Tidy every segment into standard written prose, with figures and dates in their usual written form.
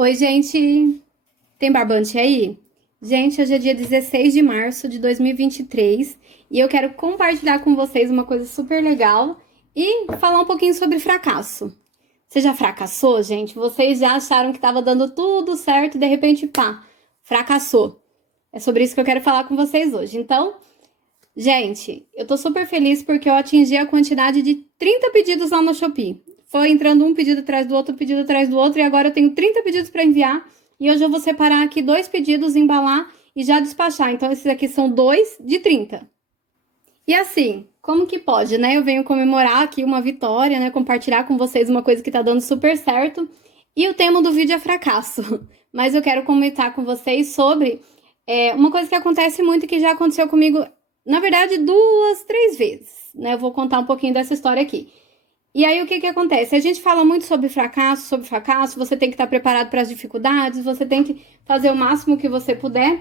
Oi, gente! Tem barbante aí? Gente, hoje é dia 16 de março de 2023 e eu quero compartilhar com vocês uma coisa super legal e falar um pouquinho sobre fracasso. Você já fracassou, gente? Vocês já acharam que estava dando tudo certo e de repente, pá, fracassou. É sobre isso que eu quero falar com vocês hoje. Então, gente, eu tô super feliz porque eu atingi a quantidade de 30 pedidos lá no Shopee. Foi entrando um pedido atrás do outro, um pedido atrás do outro, e agora eu tenho 30 pedidos para enviar. E hoje eu vou separar aqui dois pedidos, embalar e já despachar. Então, esses aqui são dois de 30. E assim, como que pode, né? Eu venho comemorar aqui uma vitória, né? Compartilhar com vocês uma coisa que tá dando super certo. E o tema do vídeo é fracasso. Mas eu quero comentar com vocês sobre uma coisa que acontece muito e que já aconteceu comigo, na verdade, duas, três vezes, né? Eu vou contar um pouquinho dessa história aqui. E aí, o que que acontece? A gente fala muito sobre fracasso, você tem que estar preparado para as dificuldades, você tem que fazer o máximo que você puder.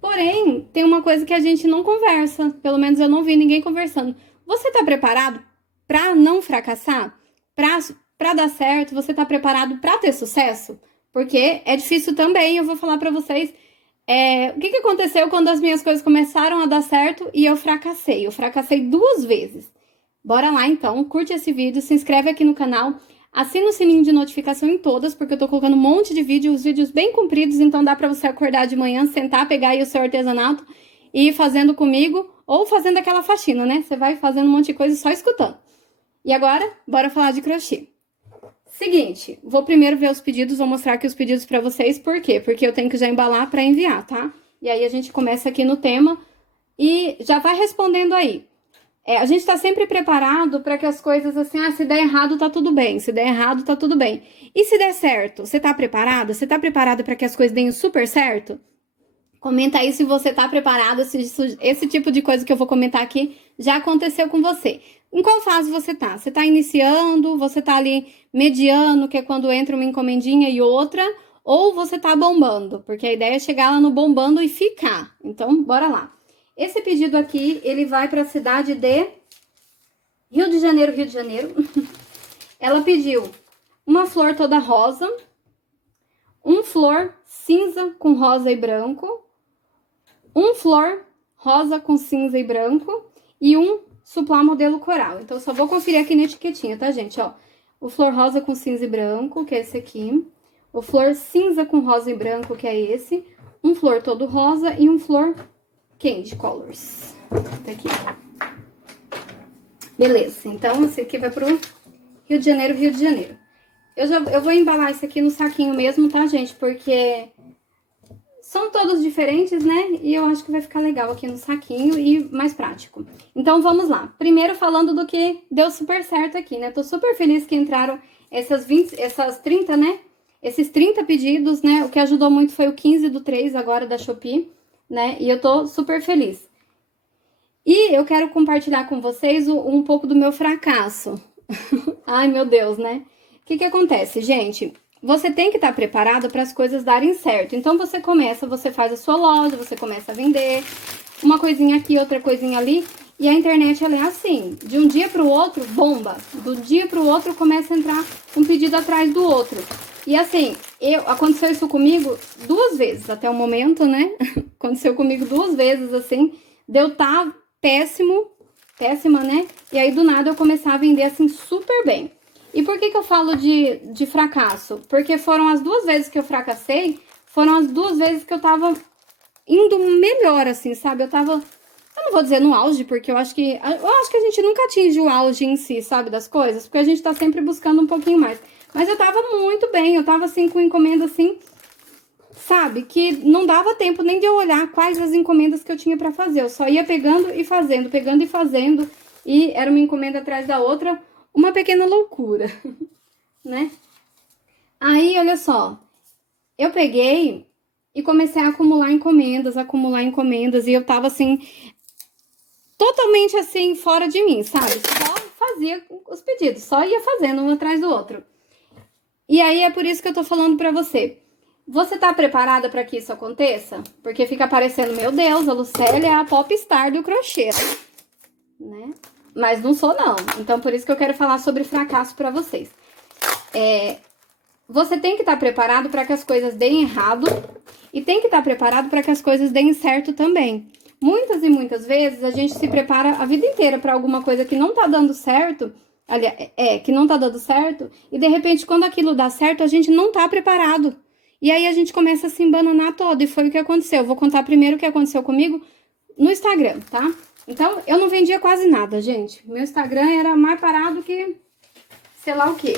Porém, tem uma coisa que a gente não conversa, pelo menos eu não vi ninguém conversando. Você está preparado para não fracassar? Para dar certo? Você está preparado para ter sucesso? Porque é difícil também, eu vou falar para vocês o que que aconteceu quando as minhas coisas começaram a dar certo e eu fracassei. Eu fracassei duas vezes. Bora lá então, curte esse vídeo, se inscreve aqui no canal, assina o sininho de notificação em todas, porque eu tô colocando um monte de vídeo, os vídeos bem compridos, então dá pra você acordar de manhã, sentar, pegar aí o seu artesanato e ir fazendo comigo, ou fazendo aquela faxina, né? Você vai fazendo um monte de coisa só escutando. E agora, bora falar de crochê. Seguinte, vou primeiro ver os pedidos, vou mostrar aqui os pedidos pra vocês, por quê? Porque eu tenho que já embalar pra enviar, tá? E aí a gente começa aqui no tema e já vai respondendo aí. A gente tá sempre preparado para que as coisas assim, se der errado, tá tudo bem. Se der errado, tá tudo bem. E se der certo, você tá preparada? Você tá preparada para que as coisas deem super certo? Comenta aí se você tá preparada, se esse tipo de coisa que eu vou comentar aqui já aconteceu com você. Em qual fase você tá? Você tá iniciando? Você tá ali mediano, que é quando entra uma encomendinha e outra? Ou você tá bombando? Porque a ideia é chegar lá no bombando e ficar. Então, bora lá. Esse pedido aqui, ele vai para a cidade de Rio de Janeiro, Rio de Janeiro. Ela pediu uma flor toda rosa, um flor cinza com rosa e branco, um flor rosa com cinza e branco e um suplá modelo coral. Então, eu só vou conferir aqui na etiquetinha, tá, gente? Ó, o flor rosa com cinza e branco, que é esse aqui. O flor cinza com rosa e branco, que é esse. Um flor todo rosa e um flor Candy Colors. Tá aqui. Beleza, então esse aqui vai pro Rio de Janeiro, Rio de Janeiro. Eu vou embalar isso aqui no saquinho mesmo, tá, gente? Porque são todos diferentes, né? E eu acho que vai ficar legal aqui no saquinho e mais prático. Então, vamos lá. Primeiro falando do que deu super certo aqui, né? Tô super feliz que entraram essas 30, né? Esses 30 pedidos, né? O que ajudou muito foi o 15/3 agora da Shopee, né? E eu tô super feliz. E eu quero compartilhar com vocês um pouco do meu fracasso. Ai, meu Deus, né? O que que acontece, gente? Você tem que estar preparado para as coisas darem certo. Então, você faz a sua loja, você começa a vender uma coisinha aqui, outra coisinha ali. E a internet, ela é assim, de um dia para o outro, bomba. Do dia para o outro, começa a entrar um pedido atrás do outro. E assim, aconteceu isso comigo duas vezes até o momento, né? Aconteceu comigo duas vezes, assim, deu tá péssima, né? E aí, do nada, eu começar a vender, assim, super bem. E por que que eu falo de fracasso? Porque foram as duas vezes que eu fracassei, foram as duas vezes que eu tava indo melhor, assim, sabe? Eu não vou dizer no auge, porque eu acho que a gente nunca atinge o auge em si, sabe, das coisas, porque a gente tá sempre buscando um pouquinho mais. Mas eu tava muito bem, eu tava, assim, com encomenda, assim, sabe, que não dava tempo nem de eu olhar quais as encomendas que eu tinha pra fazer. Eu só ia pegando e fazendo, e era uma encomenda atrás da outra, uma pequena loucura, né? Aí, olha só, eu peguei e comecei a acumular encomendas, e eu tava, assim, totalmente, assim, fora de mim, sabe? Só fazia os pedidos, só ia fazendo um atrás do outro. E aí, é por isso que eu tô falando pra você. Você tá preparada para que isso aconteça? Porque fica parecendo, meu Deus, a Lucélia é a popstar do crochê, né? Mas não sou, não. Então, por isso que eu quero falar sobre fracasso para vocês. você tem que estar preparado para que as coisas deem errado e tem que estar preparado para que as coisas deem certo também. Muitas e muitas vezes a gente se prepara a vida inteira para alguma coisa que não tá dando certo, aliás, que não tá dando certo, e de repente quando aquilo dá certo, a gente não tá preparado. E aí a gente começa a se embananar todo, e foi o que aconteceu. Eu vou contar primeiro o que aconteceu comigo no Instagram, tá? Então, eu não vendia quase nada, gente. Meu Instagram era mais parado que sei lá o quê.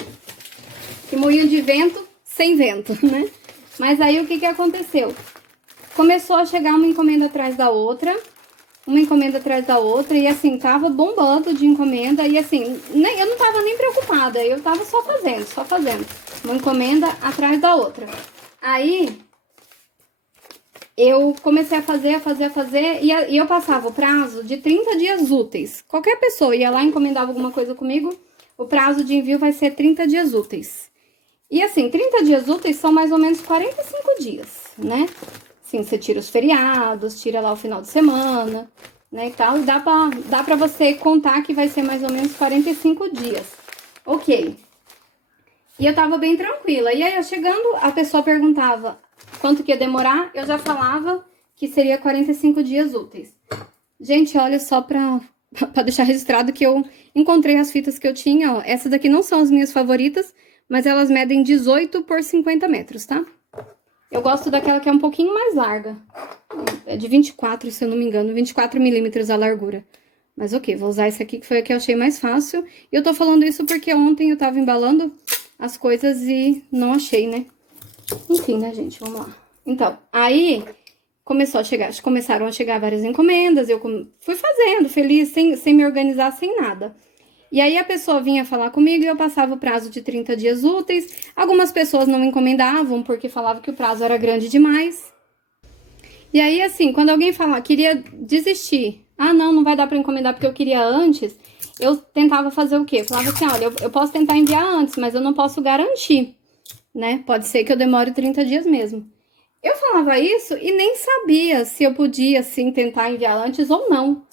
Que moinho de vento sem vento, né? Mas aí o que aconteceu? Começou a chegar uma encomenda atrás da outra, e assim, tava bombando de encomenda, e assim, eu não tava nem preocupada, eu tava só fazendo. Uma encomenda atrás da outra. Aí, eu comecei a fazer, e eu passava o prazo de 30 dias úteis. Qualquer pessoa ia lá e encomendava alguma coisa comigo, o prazo de envio vai ser 30 dias úteis. E assim, 30 dias úteis são mais ou menos 45 dias, né? Sim, você tira os feriados, tira lá o final de semana, né, e tal. E dá pra você contar que vai ser mais ou menos 45 dias. Ok. E eu tava bem tranquila. E aí, eu chegando, a pessoa perguntava quanto que ia demorar, eu já falava que seria 45 dias úteis. Gente, olha só pra deixar registrado que eu encontrei as fitas que eu tinha, ó. Essas daqui não são as minhas favoritas, mas elas medem 18 por 50 metros, tá? Eu gosto daquela que é um pouquinho mais larga. É de 24, se eu não me engano, 24 milímetros a largura. Mas ok, vou usar esse aqui que foi a que eu achei mais fácil. E eu tô falando isso porque ontem eu tava embalando as coisas e não achei, né? Enfim, né, gente? Vamos lá. Então, aí começaram a chegar várias encomendas, eu fui fazendo, feliz, sem me organizar, sem nada. E aí a pessoa vinha falar comigo e eu passava o prazo de 30 dias úteis. Algumas pessoas não encomendavam porque falavam que o prazo era grande demais. E aí, assim, quando alguém falava, queria desistir. Ah, não vai dar pra encomendar porque eu queria antes. Eu tentava fazer o quê? Eu falava assim, olha, eu posso tentar enviar antes, mas eu não posso garantir, né? Pode ser que eu demore 30 dias mesmo. Eu falava isso e nem sabia se eu podia, assim, tentar enviar antes ou não.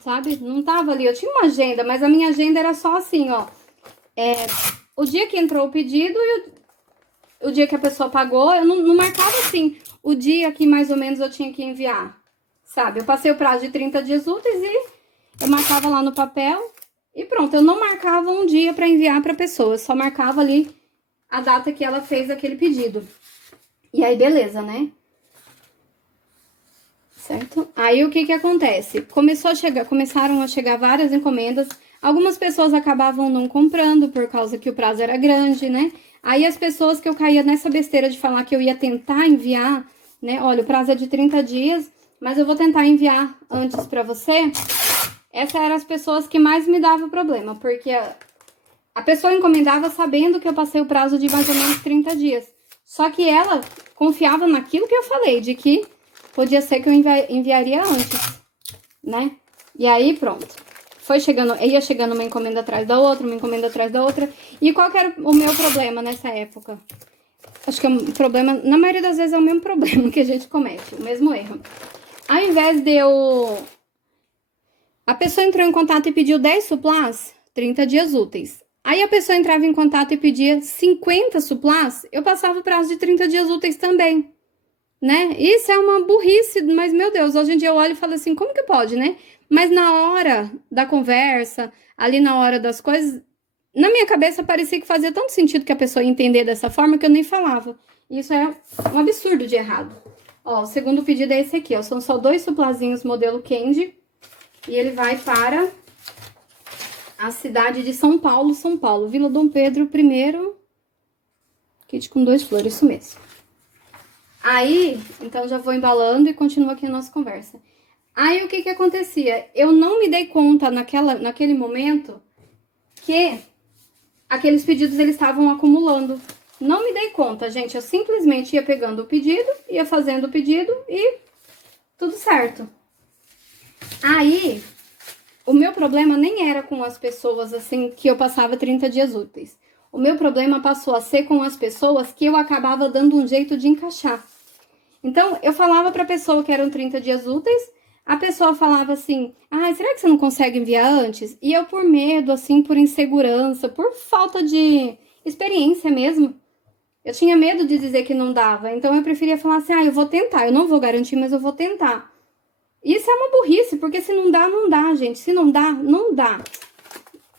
Sabe? Não tava ali. Eu tinha uma agenda, mas a minha agenda era só assim, ó. O dia que entrou o pedido e o dia que a pessoa pagou, eu não marcava assim o dia que mais ou menos eu tinha que enviar, sabe? Eu passei o prazo de 30 dias úteis e eu marcava lá no papel e pronto. Eu não marcava um dia para enviar para pessoa, só marcava ali a data que ela fez aquele pedido. E aí, beleza, né? Certo? Aí, o que acontece? Começaram a chegar várias encomendas. Algumas pessoas acabavam não comprando por causa que o prazo era grande, né? Aí, as pessoas que eu caía nessa besteira de falar que eu ia tentar enviar, né? Olha, o prazo é de 30 dias, mas eu vou tentar enviar antes pra você. Essas eram as pessoas que mais me davam problema, porque a pessoa encomendava sabendo que eu passei o prazo de mais ou menos 30 dias. Só que ela confiava naquilo que eu falei, de que podia ser que eu enviaria antes, né? E aí, pronto. Ia chegando uma encomenda atrás da outra, uma encomenda atrás da outra. E qual que era o meu problema nessa época? Acho que o problema, na maioria das vezes, é o mesmo problema que a gente comete, o mesmo erro. Ao invés de a pessoa entrou em contato e pediu 10 suplás, 30 dias úteis. Aí a pessoa entrava em contato e pedia 50 suplás, eu passava o prazo de 30 dias úteis também, né? Isso é uma burrice, mas, meu Deus, hoje em dia eu olho e falo assim, como que pode, né? Mas na hora da conversa, ali na hora das coisas, na minha cabeça parecia que fazia tanto sentido que a pessoa ia entender dessa forma que eu nem falava. Isso é um absurdo de errado. Ó, o segundo pedido é esse aqui, ó. São só 2 suplazinhos modelo Candy. E ele vai para a cidade de São Paulo, Vila Dom Pedro I. Kit com 2 flores, isso mesmo. Aí, então já vou embalando e continuo aqui a nossa conversa. Aí, o que acontecia? Eu não me dei conta naquele momento que aqueles pedidos eles estavam acumulando. Não me dei conta, gente. Eu simplesmente ia pegando o pedido, ia fazendo o pedido e tudo certo. Aí, o meu problema nem era com as pessoas, assim, que eu passava 30 dias úteis. O meu problema passou a ser com as pessoas que eu acabava dando um jeito de encaixar. Então, eu falava pra pessoa que eram 30 dias úteis, a pessoa falava assim, será que você não consegue enviar antes? E eu, por medo, assim, por insegurança, por falta de experiência mesmo, Eu tinha medo de dizer que não dava, então eu preferia falar assim, eu vou tentar, eu não vou garantir, mas eu vou tentar. Isso é uma burrice, porque se não dá, não dá, gente. Se não dá, não dá.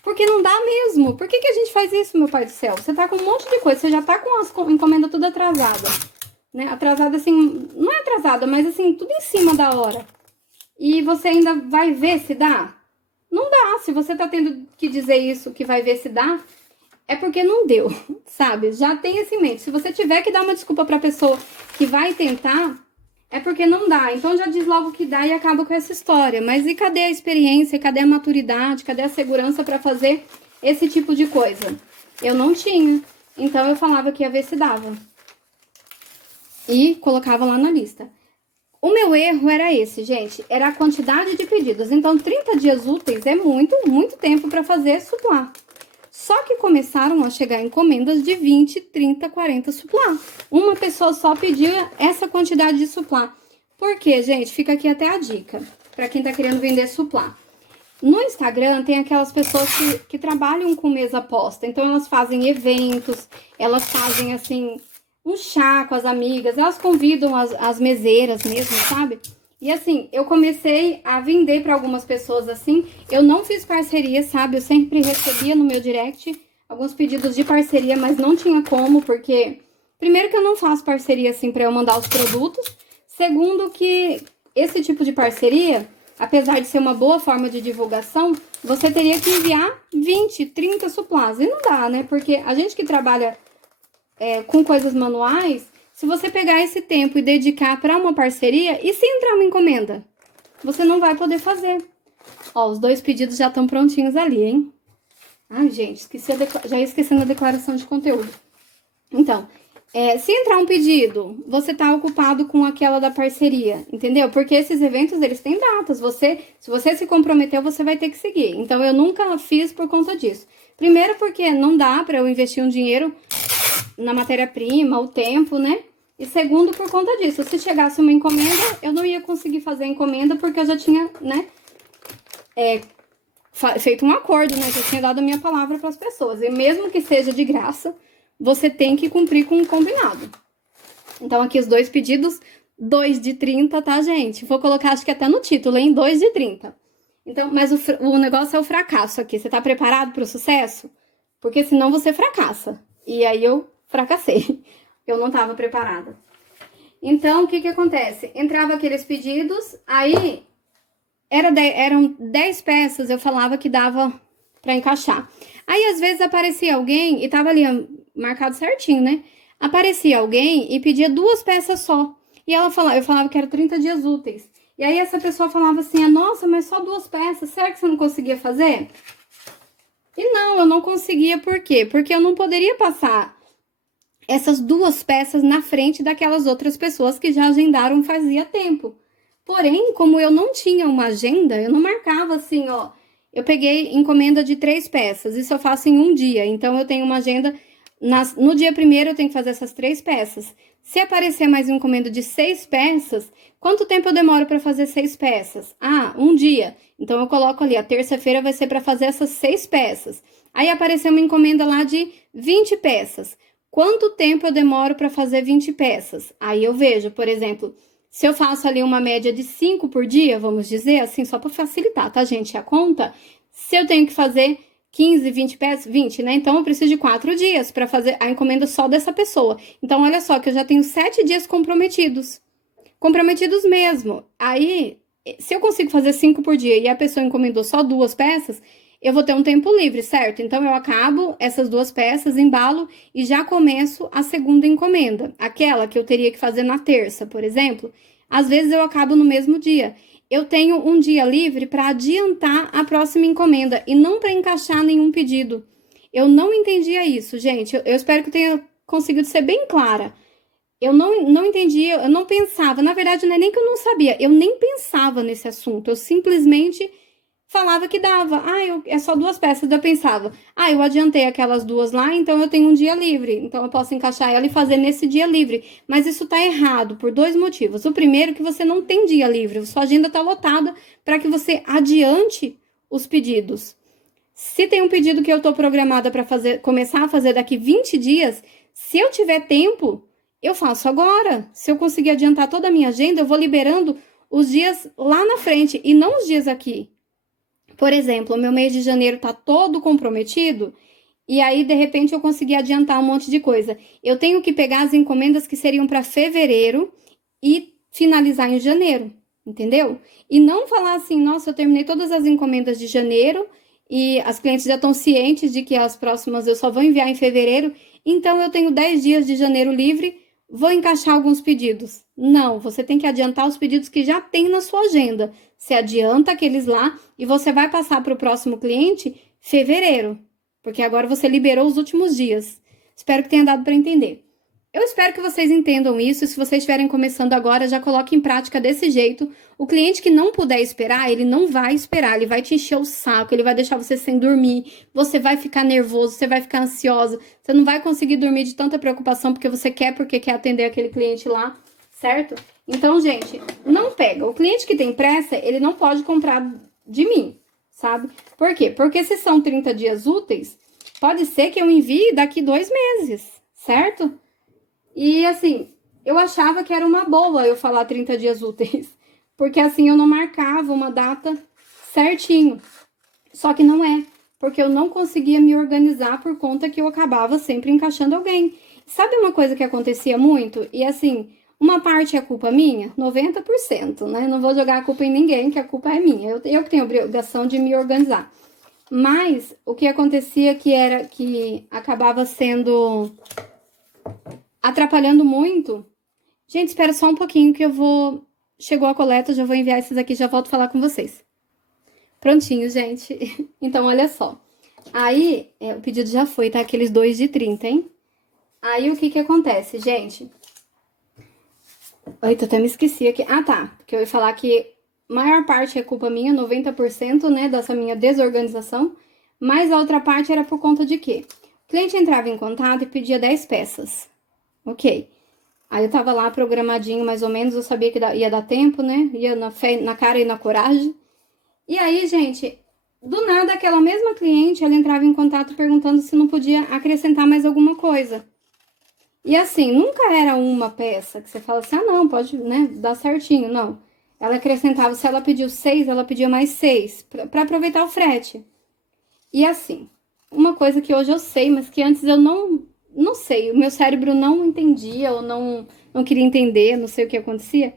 Porque não dá mesmo. Por que a gente faz isso, meu pai do céu? Você tá com um monte de coisa, você já tá com as encomendas tudo atrasada, né? Atrasada assim, não é atrasada, mas assim, tudo em cima da hora. E você ainda vai ver se dá? Não dá. Se você tá tendo que dizer isso, que vai ver se dá, é porque não deu, sabe? Já tem isso em mente. Se você tiver que dar uma desculpa pra pessoa que vai tentar, é porque não dá. Então já diz logo que dá e acaba com essa história. Mas e cadê a experiência? Cadê a maturidade? Cadê a segurança pra fazer esse tipo de coisa? Eu não tinha. Então eu falava que ia ver se dava. E colocava lá na lista. O meu erro era esse, gente. Era a quantidade de pedidos. Então 30 dias úteis é muito, muito tempo pra fazer suplá. Só que começaram a chegar encomendas de 20, 30, 40 suplá. Uma pessoa só pedia essa quantidade de suplá. Por quê, gente? Fica aqui até a dica, para quem tá querendo vender suplá. No Instagram tem aquelas pessoas que trabalham com mesa posta. Então elas fazem eventos, elas fazem assim, um chá com as amigas, elas convidam as meseiras mesmo, sabe? E assim, eu comecei a vender para algumas pessoas assim, eu não fiz parceria, sabe? Eu sempre recebia no meu direct alguns pedidos de parceria, mas não tinha como, porque primeiro que eu não faço parceria assim para eu mandar os produtos, segundo que esse tipo de parceria, apesar de ser uma boa forma de divulgação, você teria que enviar 20, 30 suplás, e não dá, né? Porque a gente que trabalha com coisas manuais, se você pegar esse tempo e dedicar para uma parceria, e se entrar uma encomenda? Você não vai poder fazer. Ó, os 2 pedidos já estão prontinhos ali, hein? Ai, gente, já esquecendo a declaração de conteúdo. Então, se entrar um pedido, você tá ocupado com aquela da parceria, entendeu? Porque esses eventos, eles têm datas. Se você se comprometeu, você vai ter que seguir. Então, eu nunca fiz por conta disso. Primeiro porque não dá para eu investir um dinheiro na matéria-prima, o tempo, né? E segundo, por conta disso, se chegasse uma encomenda, eu não ia conseguir fazer a encomenda porque eu já tinha, né, feito um acordo, né? Já tinha dado a minha palavra para as pessoas. E mesmo que seja de graça, você tem que cumprir com o combinado. Então, aqui os 2 pedidos, 2 de 30, tá, gente? Vou colocar, acho que até no título, hein? 2 de 30. Então, mas o negócio é o fracasso aqui. Você tá preparado para o sucesso? Porque senão você fracassa. E aí eu fracassei. Eu não estava preparada. Então, o que acontece? Entrava aqueles pedidos, aí eram 10 peças, eu falava que dava para encaixar. Aí, às vezes, aparecia alguém, e tava ali marcado certinho, né? Aparecia alguém e pedia 2 peças só. E eu falava que era 30 dias úteis. E aí, essa pessoa falava assim, nossa, mas só 2 peças, será que você não conseguia fazer? E não, eu não conseguia, por quê? Porque eu não poderia passar essas 2 peças na frente daquelas outras pessoas que já agendaram fazia tempo. Porém, como eu não tinha uma agenda, eu não marcava assim, ó. Eu peguei encomenda de 3 peças, isso eu faço em um dia. Então, eu tenho uma agenda, no dia 1º eu tenho que fazer essas 3 peças. Se aparecer mais uma encomenda de 6 peças, quanto tempo eu demoro para fazer 6 peças? Um dia. Então, eu coloco ali, a terça-feira vai ser para fazer essas 6 peças. Aí, apareceu uma encomenda lá de 20 peças. Quanto tempo eu demoro para fazer 20 peças? Aí eu vejo, por exemplo, se eu faço ali uma média de 5 por dia, vamos dizer, assim, só para facilitar, tá, gente? A conta, se eu tenho que fazer 15, 20 peças, 20, né? Então, eu preciso de 4 dias para fazer a encomenda só dessa pessoa. Então, olha só, que eu já tenho 7 dias comprometidos. Comprometidos mesmo. Aí, se eu consigo fazer 5 por dia e a pessoa encomendou só 2 peças, eu vou ter um tempo livre, certo? Então, eu acabo essas 2 peças, embalo e já começo a segunda encomenda. Aquela que eu teria que fazer na terça, por exemplo. Às vezes, eu acabo no mesmo dia. Eu tenho um dia livre para adiantar a próxima encomenda e não para encaixar nenhum pedido. Eu não entendia isso, gente. Eu espero que eu tenha conseguido ser bem clara. Eu não entendia, eu não pensava. Na verdade, não é nem que eu não sabia. Eu nem pensava nesse assunto. Eu simplesmente falava que dava. É só 2 peças. Eu pensava, eu adiantei aquelas 2 lá, então eu tenho um dia livre. Então, eu posso encaixar ela e fazer nesse dia livre. Mas isso tá errado por 2 motivos. O primeiro, que você não tem dia livre. Sua agenda tá lotada para que você adiante os pedidos. Se tem um pedido que eu tô programada para começar a fazer daqui 20 dias, Se eu tiver tempo, eu faço agora. Se eu conseguir adiantar toda a minha agenda, eu vou liberando os dias lá na frente e não os dias aqui. Por exemplo, o meu mês de janeiro tá todo comprometido e aí, de repente, eu consegui adiantar um monte de coisa. Eu tenho que pegar as encomendas que seriam para fevereiro e finalizar em janeiro, entendeu? E não falar assim, nossa, eu terminei todas as encomendas de janeiro e as clientes já estão cientes de que as próximas eu só vou enviar em fevereiro, então eu tenho 10 dias de janeiro livre, vou encaixar alguns pedidos. Não, você tem que adiantar os pedidos que já tem na sua agenda. Você adianta aqueles lá e você vai passar para o próximo cliente fevereiro, porque agora você liberou os últimos dias. Espero que tenha dado para entender. Eu espero que vocês entendam isso e se vocês estiverem começando agora, já coloque em prática desse jeito. O cliente que não puder esperar, ele não vai esperar, ele vai te encher o saco, ele vai deixar você sem dormir, você vai ficar nervoso, você vai ficar ansiosa, você não vai conseguir dormir de tanta preocupação porque quer atender aquele cliente lá, certo? Então, gente, não pega. O cliente que tem pressa, ele não pode comprar de mim, sabe? Por quê? Porque se são 30 dias úteis, pode ser que eu envie daqui 2 meses, certo? E assim, eu achava que era uma boa eu falar 30 dias úteis, porque assim eu não marcava uma data certinho. Só que não é, porque eu não conseguia me organizar por conta que eu acabava sempre encaixando alguém. Sabe uma coisa que acontecia muito? E assim, uma parte é culpa minha, 90%, né? Não vou jogar a culpa em ninguém, que a culpa é minha. Eu que tenho a obrigação de me organizar. Mas o que acontecia que acabava sendo atrapalhando muito. Gente, espera só um pouquinho que eu vou... Chegou a coleta, já vou enviar esses aqui, já volto a falar com vocês. Prontinho, gente. Então, olha só. Aí, o pedido já foi, tá? Aqueles 2 de 30, hein? Aí, o que acontece, gente? Eita, até me esqueci aqui. Ah, tá. Porque eu ia falar que maior parte é culpa minha, 90%, né? Dessa minha desorganização. Mas a outra parte era por conta de quê? O cliente entrava em contato e pedia 10 peças. Ok. Aí eu tava lá programadinho, mais ou menos, eu sabia que ia dar tempo, né? Ia na fé, na cara e na coragem. E aí, gente, do nada, aquela mesma cliente, ela entrava em contato perguntando se não podia acrescentar mais alguma coisa. E assim, nunca era uma peça que você fala assim, ah, não, pode, né, dar certinho, não. Ela acrescentava, se ela pediu 6, ela pedia mais 6, pra aproveitar o frete. E assim, uma coisa que hoje eu sei, mas que antes eu não sei, o meu cérebro não entendia ou não queria entender, não sei o que acontecia.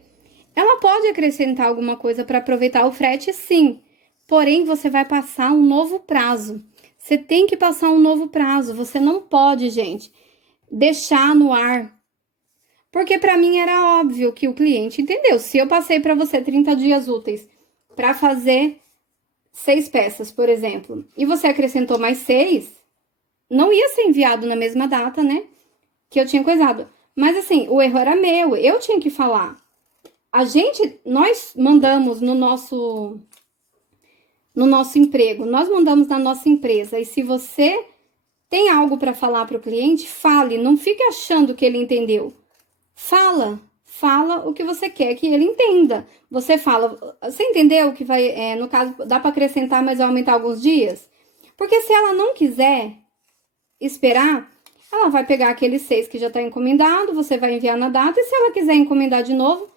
Ela pode acrescentar alguma coisa para aproveitar o frete, sim. Porém, você vai passar um novo prazo. Você tem que passar um novo prazo. Você não pode, gente, deixar no ar. Porque para mim era óbvio que o cliente entendeu. Se eu passei para você 30 dias úteis para fazer 6 peças, por exemplo, e você acrescentou mais 6, não ia ser enviado na mesma data, né? Que eu tinha coisado. Mas assim, o erro era meu, eu tinha que falar. Nós mandamos no nosso emprego, nós mandamos na nossa empresa. E se você tem algo para falar para o cliente, fale, não fique achando que ele entendeu. Fala o que você quer que ele entenda. Você fala, você entendeu que vai, no caso, dá para acrescentar, mas vai aumentar alguns dias? Porque se ela não quiser esperar, ela vai pegar aqueles 6 que já está encomendado, você vai enviar na data, e se ela quiser encomendar de novo,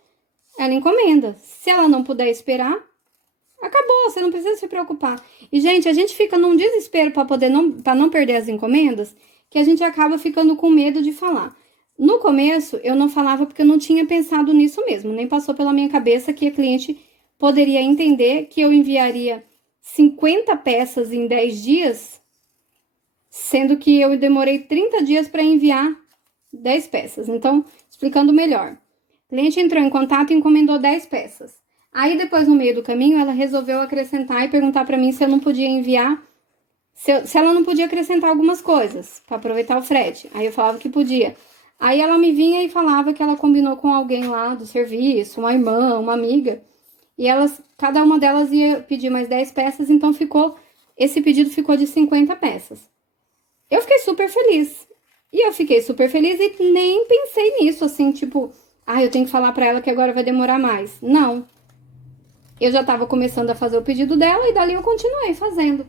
ela encomenda. Se ela não puder esperar, acabou, você não precisa se preocupar. E, gente, a gente fica num desespero para não perder as encomendas, que a gente acaba ficando com medo de falar. No começo, eu não falava porque eu não tinha pensado nisso mesmo, nem passou pela minha cabeça que a cliente poderia entender que eu enviaria 50 peças em 10 dias, sendo que eu demorei 30 dias para enviar 10 peças. Então, explicando melhor. O cliente entrou em contato e encomendou 10 peças. Aí, depois, no meio do caminho, ela resolveu acrescentar e perguntar para mim se eu não podia enviar, se ela não podia acrescentar algumas coisas, para aproveitar o frete. Aí eu falava que podia. Aí ela me vinha e falava que ela combinou com alguém lá do serviço, uma irmã, uma amiga, e cada uma delas ia pedir mais 10 peças, então esse pedido ficou de 50 peças. Eu fiquei super feliz. E eu fiquei super feliz e nem pensei nisso, assim, tipo, eu tenho que falar pra ela que agora vai demorar mais. Não. Eu já tava começando a fazer o pedido dela e dali eu continuei fazendo.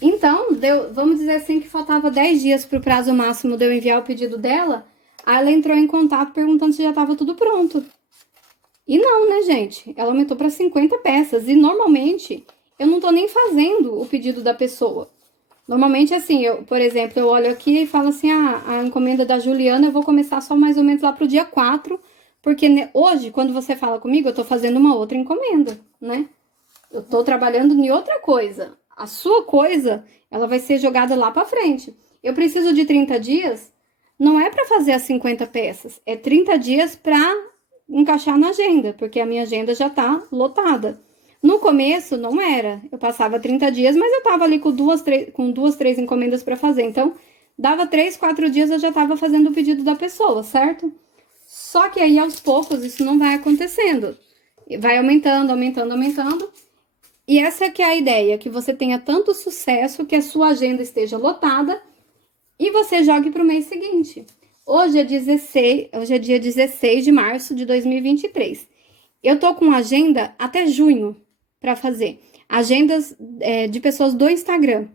Então, vamos dizer assim que faltava 10 dias pro prazo máximo de eu enviar o pedido dela. Aí ela entrou em contato perguntando se já tava tudo pronto. E não, né, gente? Ela aumentou para 50 peças. E normalmente eu não tô nem fazendo o pedido da pessoa. Normalmente, assim, por exemplo, eu olho aqui e falo assim: a encomenda da Juliana eu vou começar só mais ou menos lá pro dia 4. Porque hoje, quando você fala comigo, eu tô fazendo uma outra encomenda, né? Eu tô trabalhando em outra coisa. A sua coisa, ela vai ser jogada lá pra frente. Eu preciso de 30 dias, não é pra fazer as 50 peças, é 30 dias pra encaixar na agenda, porque a minha agenda já tá lotada. No começo não era, eu passava 30 dias, mas eu tava ali com duas, três encomendas pra fazer. Então, dava 3, 4 dias eu já tava fazendo o pedido da pessoa, certo? Só que aí aos poucos isso não vai acontecendo. Vai aumentando, aumentando, aumentando. E essa que é a ideia, que você tenha tanto sucesso que a sua agenda esteja lotada e você jogue para o mês seguinte. Hoje é dia 16 de março de 2023. Eu tô com agenda até junho para fazer. Agendas de pessoas do Instagram.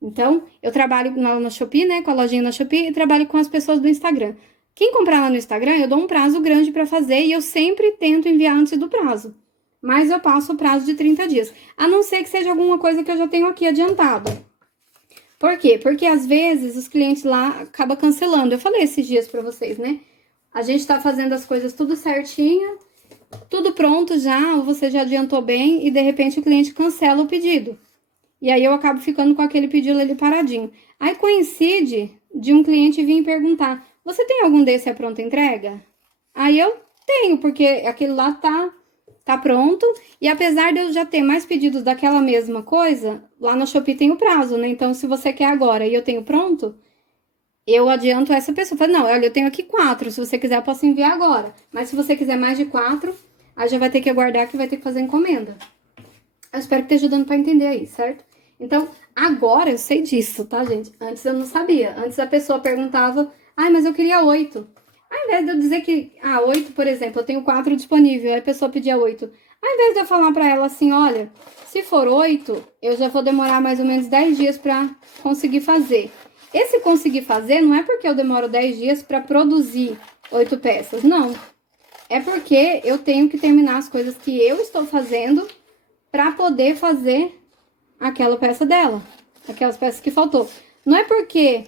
Então, eu trabalho lá na Shopee, né, com a lojinha na Shopee e trabalho com as pessoas do Instagram. Quem comprar lá no Instagram, eu dou um prazo grande para fazer e eu sempre tento enviar antes do prazo. Mas eu passo o prazo de 30 dias. A não ser que seja alguma coisa que eu já tenho aqui adiantado. Por quê? Porque às vezes os clientes lá acabam cancelando. Eu falei esses dias pra vocês, né? A gente tá fazendo as coisas tudo certinho, tudo pronto já, ou você já adiantou bem, e de repente o cliente cancela o pedido. E aí eu acabo ficando com aquele pedido ali paradinho. Aí coincide de um cliente vir perguntar: você tem algum desse à pronta entrega? Aí eu tenho, porque aquele lá tá pronto. E apesar de eu já ter mais pedidos daquela mesma coisa, lá na Shopee tem o prazo, né? Então, se você quer agora e eu tenho pronto, eu adianto essa pessoa. Falo, não, olha, eu tenho aqui 4. Se você quiser, eu posso enviar agora. Mas se você quiser mais de 4, aí já vai ter que aguardar que vai ter que fazer encomenda. Eu espero que esteja dando pra entender aí, certo? Então, agora eu sei disso, tá, gente? Antes eu não sabia. Antes a pessoa perguntava: ai, mas eu queria 8. Ao invés de eu dizer que, 8, por exemplo, eu tenho 4 disponível, aí a pessoa pedia 8. Ao invés de eu falar pra ela assim: olha, se for 8, eu já vou demorar mais ou menos 10 dias pra conseguir fazer. Esse conseguir fazer não é porque eu demoro 10 dias pra produzir 8 peças, não. É porque eu tenho que terminar as coisas que eu estou fazendo pra poder fazer aquela peça dela, aquelas peças que faltou. Não é porque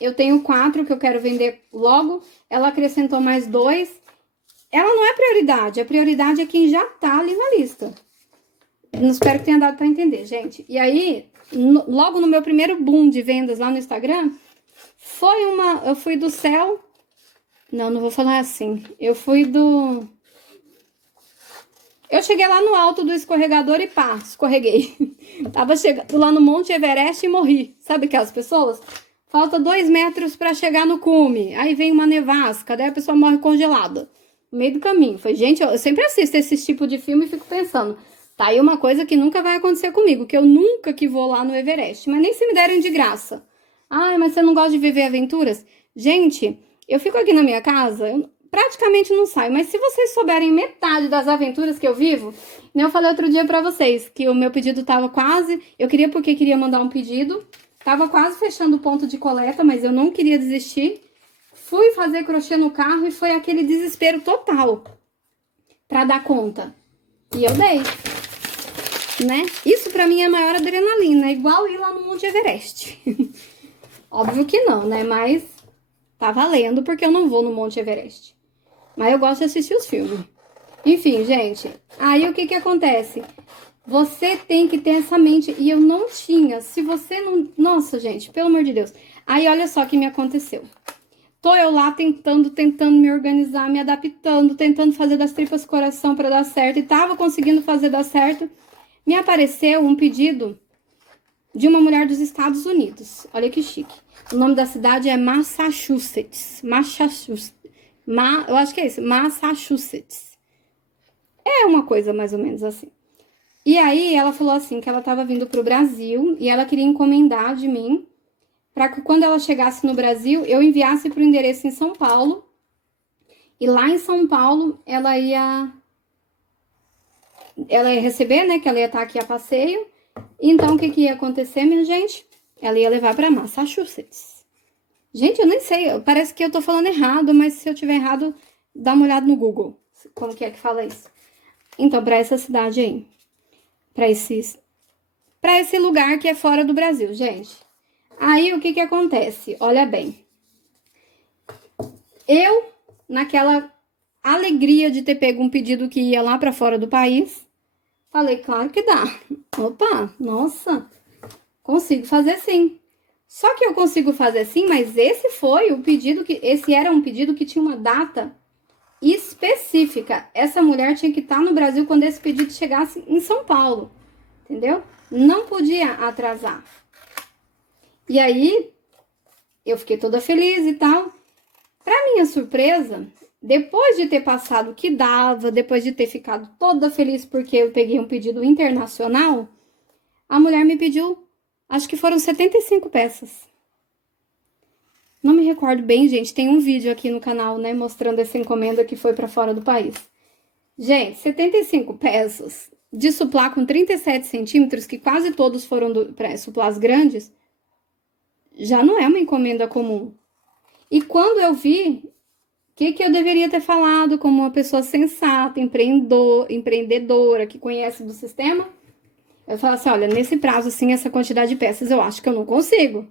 eu tenho 4 que eu quero vender logo, ela acrescentou mais 2. Ela não é prioridade, a prioridade é quem já tá ali na lista. Eu espero que tenha dado pra entender, gente. E aí, logo no meu primeiro boom de vendas lá no Instagram, eu fui do céu. Não vou falar assim. Eu cheguei lá no alto do escorregador e pá, escorreguei. Tava chegando lá no Monte Everest e morri. Sabe aquelas pessoas? Falta 2 metros pra chegar no cume. Aí vem uma nevasca, daí a pessoa morre congelada. No meio do caminho. Falei, gente, eu sempre assisto esse tipo de filme e fico pensando, tá aí uma coisa que nunca vai acontecer comigo, que eu nunca que vou lá no Everest, mas nem se me derem de graça. Ai, mas você não gosta de viver aventuras? Gente, eu fico aqui na minha casa, eu praticamente não saio, mas se vocês souberem metade das aventuras que eu vivo, né, eu falei outro dia pra vocês que o meu pedido tava quase, eu queria porque queria mandar um pedido, tava quase fechando o ponto de coleta, mas eu não queria desistir. Fui fazer crochê no carro e foi aquele desespero total pra dar conta. E eu dei, né? Isso pra mim é a maior adrenalina, igual ir lá no Monte Everest. Óbvio que não, né? Mas tá valendo porque eu não vou no Monte Everest. Mas eu gosto de assistir os filmes. Enfim, gente. Aí o que que acontece? Você tem que ter essa mente. E eu não tinha. Se você não... Nossa, gente, pelo amor de Deus. Aí olha só o que me aconteceu. Tô eu lá tentando me organizar, me adaptando, tentando fazer das tripas coração pra dar certo. E tava conseguindo fazer dar certo. Me apareceu um pedido de uma mulher dos Estados Unidos. Olha que chique. O nome da cidade é Massachusetts. Eu acho que é isso, Massachusetts. É uma coisa mais ou menos assim. E aí ela falou assim que ela estava vindo pro Brasil e ela queria encomendar de mim para que quando ela chegasse no Brasil eu enviasse pro endereço em São Paulo. E lá em São Paulo ela ia receber, né, que ela ia estar aqui a passeio. Então, o que ia acontecer, minha gente? Ela ia levar para Massachusetts. Gente, eu nem sei, parece que eu tô falando errado, mas se eu tiver errado, dá uma olhada no Google, como que é que fala isso. Então, para essa cidade aí, para esse lugar que é fora do Brasil, gente. Aí, o que acontece? Olha bem. Eu, naquela alegria de ter pego um pedido que ia lá para fora do país, falei, claro que dá. Opa, nossa, consigo fazer sim. Só que eu consigo fazer sim, mas esse era um pedido que tinha uma data específica. Essa mulher tinha que estar no Brasil quando esse pedido chegasse em São Paulo, entendeu? Não podia atrasar. E aí, eu fiquei toda feliz e tal. Para minha surpresa, depois de ter passado o que dava, depois de ter ficado toda feliz porque eu peguei um pedido internacional, a mulher me pediu, acho que foram 75 peças. Não me recordo bem, gente, tem um vídeo aqui no canal, né, mostrando essa encomenda que foi para fora do país. Gente, 75 peças de suplá com 37 centímetros, que quase todos foram suplás grandes, já não é uma encomenda comum. E quando eu vi, o que eu deveria ter falado como uma pessoa sensata, empreendedora, que conhece do sistema? Eu falo assim, olha, nesse prazo, assim, essa quantidade de peças, eu acho que eu não consigo.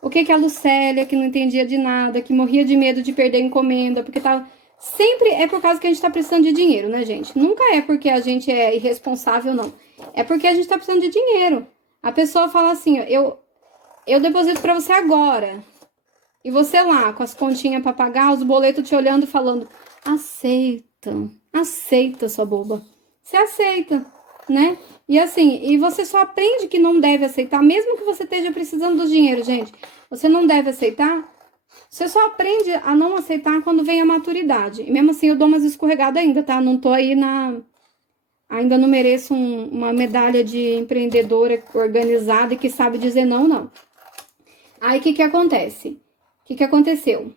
O que a Lucélia, que não entendia de nada, que morria de medo de perder a encomenda, porque tava... Sempre é por causa que a gente tá precisando de dinheiro, né, gente? Nunca é porque a gente é irresponsável, não. É porque a gente tá precisando de dinheiro. A pessoa fala assim, ó, eu deposito pra você agora. E você lá, com as continhas pra pagar, os boletos te olhando, falando, aceita, sua boba. Você aceita, né? E assim, e você só aprende que não deve aceitar, mesmo que você esteja precisando do dinheiro, gente. Você não deve aceitar. Você só aprende a não aceitar quando vem a maturidade. E mesmo assim, eu dou umas escorregadas ainda, tá? Não tô aí ainda não mereço uma medalha de empreendedora organizada e que sabe dizer não, não. Aí, o que acontece? O que aconteceu?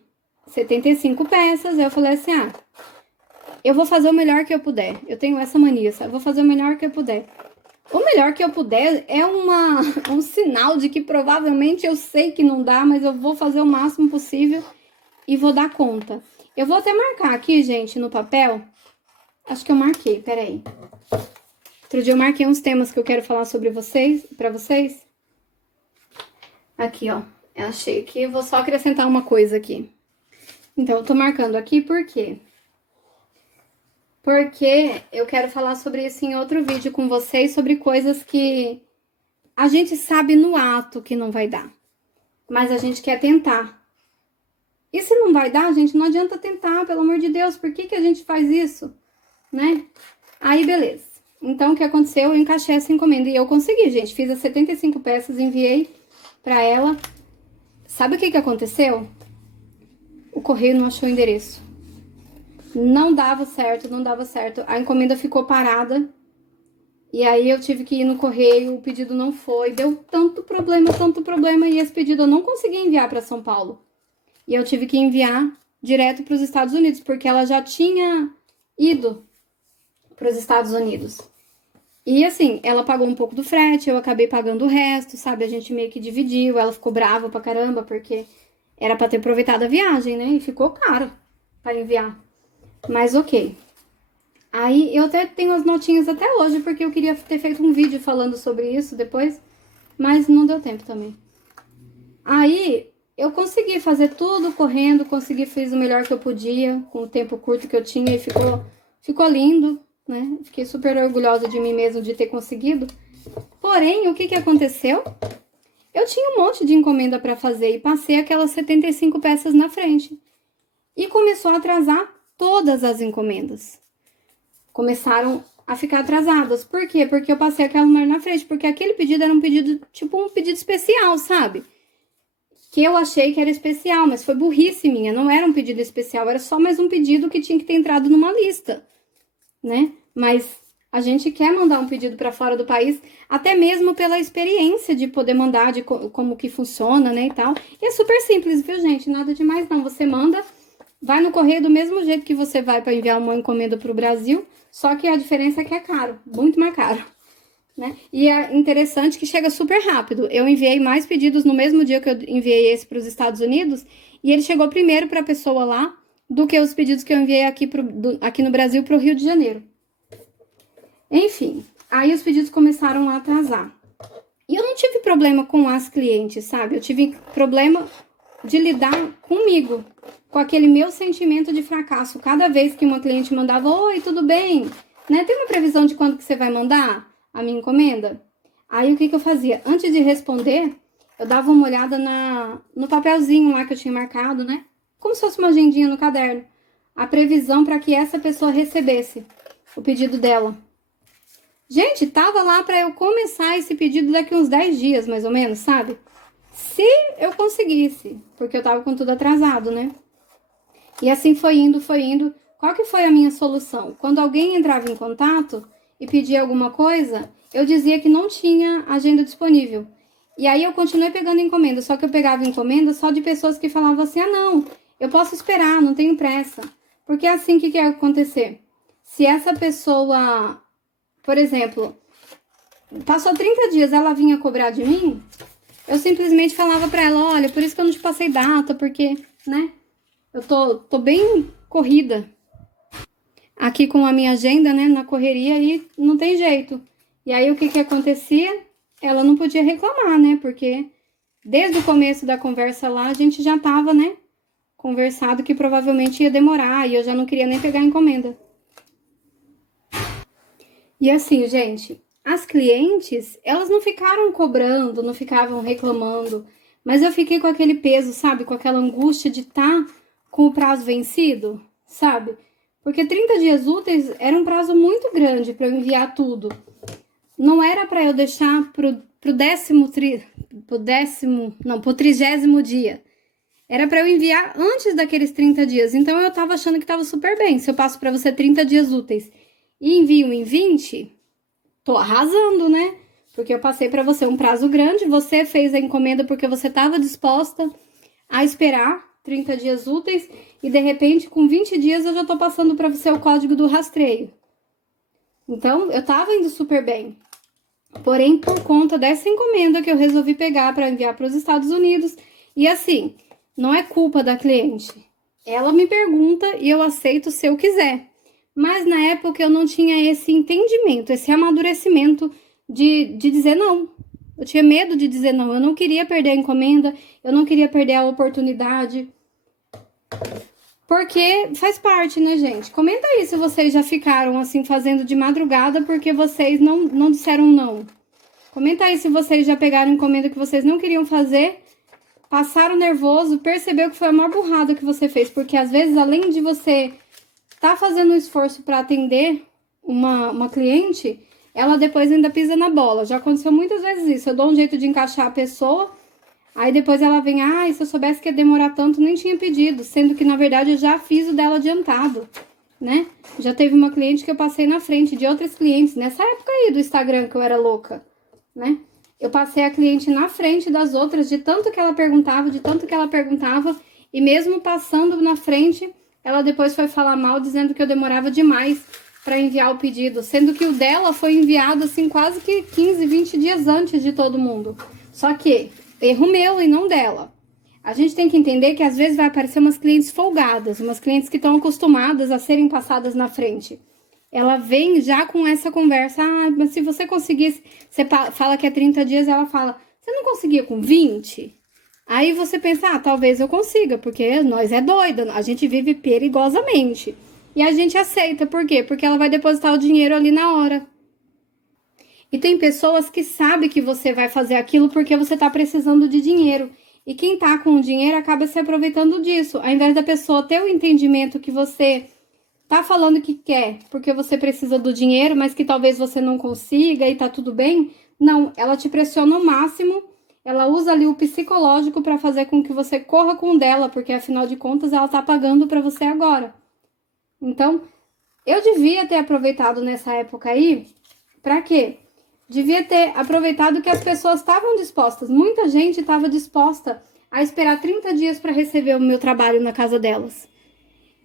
75 peças, eu falei assim, eu vou fazer o melhor que eu puder. Eu tenho essa mania, sabe? Eu vou fazer o melhor que eu puder. O melhor que eu puder é um sinal de que provavelmente eu sei que não dá, mas eu vou fazer o máximo possível e vou dar conta. Eu vou até marcar aqui, gente, no papel. Acho que eu marquei, peraí. Outro dia eu marquei uns temas que eu quero falar sobre pra vocês. Aqui, ó. Eu achei aqui, eu vou só acrescentar uma coisa aqui. Então, eu tô marcando aqui por quê? Porque eu quero falar sobre isso em outro vídeo com vocês, sobre coisas que a gente sabe no ato que não vai dar, mas a gente quer tentar. E se não vai dar, gente, não adianta tentar, pelo amor de Deus, por que a gente faz isso, né? Aí, beleza. Então, o que aconteceu? Eu encaixei essa encomenda e eu consegui, gente. Fiz as 75 peças, enviei pra ela. Sabe o que aconteceu? O correio não achou o endereço. Não dava certo, não dava certo. A encomenda ficou parada. E aí eu tive que ir no correio, o pedido não foi. Deu tanto problema. E esse pedido eu não consegui enviar para São Paulo. E eu tive que enviar direto para os Estados Unidos, porque ela já tinha ido para os Estados Unidos. E assim, ela pagou um pouco do frete, eu acabei pagando o resto, sabe? A gente meio que dividiu, ela ficou brava pra caramba, porque era pra ter aproveitado a viagem, né? E ficou caro pra enviar. Mas ok. Aí eu até tenho as notinhas até hoje, porque eu queria ter feito um vídeo falando sobre isso depois, mas não deu tempo também. Aí eu consegui fazer tudo correndo, fiz o melhor que eu podia, com o tempo curto que eu tinha, e ficou lindo, né? Fiquei super orgulhosa de mim mesma de ter conseguido. Porém, o que aconteceu? Eu tinha um monte de encomenda para fazer e passei aquelas 75 peças na frente. E começou a atrasar todas as encomendas. Começaram a ficar atrasadas. Por quê? Porque eu passei aquela mulher na frente. Porque aquele pedido era um pedido, tipo um pedido especial, sabe? Que eu achei que era especial, mas foi burrice minha. Não era um pedido especial, era só mais um pedido que tinha que ter entrado numa lista, né? Mas a gente quer mandar um pedido para fora do país, até mesmo pela experiência de poder mandar, de como que funciona, né, e tal. E é super simples, viu, gente? Nada demais, não. Você manda, vai no correio do mesmo jeito que você vai para enviar uma encomenda para o Brasil, só que a diferença é que é caro, muito mais caro. né? E é interessante que chega super rápido. Eu enviei mais pedidos no mesmo dia que eu enviei esse para os Estados Unidos, e ele chegou primeiro para a pessoa lá do que os pedidos que eu enviei aqui no Brasil para o Rio de Janeiro. Enfim, aí os pedidos começaram a atrasar. E eu não tive problema com as clientes, sabe? Eu tive problema de lidar comigo, com aquele meu sentimento de fracasso. Cada vez que uma cliente mandava, oi, tudo bem? Né? Tem uma previsão de quando que você vai mandar a minha encomenda? Aí o que eu fazia? Antes de responder, eu dava uma olhada no papelzinho lá que eu tinha marcado, né? Como se fosse uma agendinha no caderno. A previsão para que essa pessoa recebesse o pedido dela. Gente, tava lá para eu começar esse pedido daqui uns 10 dias, mais ou menos, sabe? Se eu conseguisse, porque eu tava com tudo atrasado, né? E assim foi indo, foi indo. Qual que foi a minha solução? Quando alguém entrava em contato e pedia alguma coisa, eu dizia que não tinha agenda disponível. E aí eu continuei pegando encomenda, só que eu pegava encomenda só de pessoas que falavam assim, ah não, eu posso esperar, não tenho pressa. Porque é assim que ia acontecer. Se essa pessoa, por exemplo, passou 30 dias, ela vinha cobrar de mim, eu simplesmente falava pra ela, olha, por isso que eu não te passei data, porque, né, eu tô bem corrida aqui com a minha agenda, né, na correria e não tem jeito. E aí o que acontecia? Ela não podia reclamar, né, porque desde o começo da conversa lá, a gente já tava, né, conversado que provavelmente ia demorar e eu já não queria nem pegar a encomenda. E assim, gente, as clientes, elas não ficaram cobrando, não ficavam reclamando, mas eu fiquei com aquele peso, sabe? Com aquela angústia de estar com o prazo vencido, sabe? Porque 30 dias úteis era um prazo muito grande para eu enviar tudo. Não era para eu deixar pro 30º dia. Era para eu enviar antes daqueles 30 dias. Então eu tava achando que tava super bem. Se eu passo para você 30 dias úteis e envio em 20, tô arrasando, né? Porque eu passei para você um prazo grande, você fez a encomenda porque você estava disposta a esperar 30 dias úteis e de repente com 20 dias eu já tô passando para você o código do rastreio. Então, eu tava indo super bem. Porém, por conta dessa encomenda que eu resolvi pegar para enviar para os Estados Unidos, e assim, não é culpa da cliente. Ela me pergunta e eu aceito se eu quiser. Mas na época eu não tinha esse entendimento, esse amadurecimento de dizer não. Eu tinha medo de dizer não, eu não queria perder a encomenda, eu não queria perder a oportunidade. Porque faz parte, né, gente? Comenta aí se vocês já ficaram assim fazendo de madrugada porque vocês não disseram não. Comenta aí se vocês já pegaram encomenda que vocês não queriam fazer, passaram nervoso, percebeu que foi a maior burrada que você fez. Porque às vezes, além de você tá fazendo um esforço para atender uma cliente, ela depois ainda pisa na bola. Já aconteceu muitas vezes isso. Eu dou um jeito de encaixar a pessoa, aí depois ela vem, se eu soubesse que ia demorar tanto, nem tinha pedido. Sendo que, na verdade, eu já fiz o dela adiantado, né? Já teve uma cliente que eu passei na frente de outras clientes, nessa época aí do Instagram que eu era louca, né? Eu passei a cliente na frente das outras, de tanto que ela perguntava, e mesmo passando na frente, ela depois foi falar mal, dizendo que eu demorava demais para enviar o pedido, sendo que o dela foi enviado, assim, quase que 15, 20 dias antes de todo mundo. Só que, erro meu e não dela. A gente tem que entender que às vezes vai aparecer umas clientes folgadas, umas clientes que estão acostumadas a serem passadas na frente. Ela vem já com essa conversa, mas se você conseguisse, você fala que é 30 dias, ela fala, você não conseguia com 20? Aí você pensa, talvez eu consiga, porque nós é doida, a gente vive perigosamente. E a gente aceita, por quê? Porque ela vai depositar o dinheiro ali na hora. E tem pessoas que sabem que você vai fazer aquilo porque você tá precisando de dinheiro. E quem tá com o dinheiro acaba se aproveitando disso. Ao invés da pessoa ter o entendimento que você tá falando que quer porque você precisa do dinheiro, mas que talvez você não consiga e tá tudo bem. Não, ela te pressiona ao máximo. Ela usa ali o psicológico para fazer com que você corra com o dela, porque afinal de contas ela tá pagando para você agora. Então, eu devia ter aproveitado nessa época aí, pra quê? Devia ter aproveitado que as pessoas estavam dispostas, muita gente estava disposta a esperar 30 dias para receber o meu trabalho na casa delas.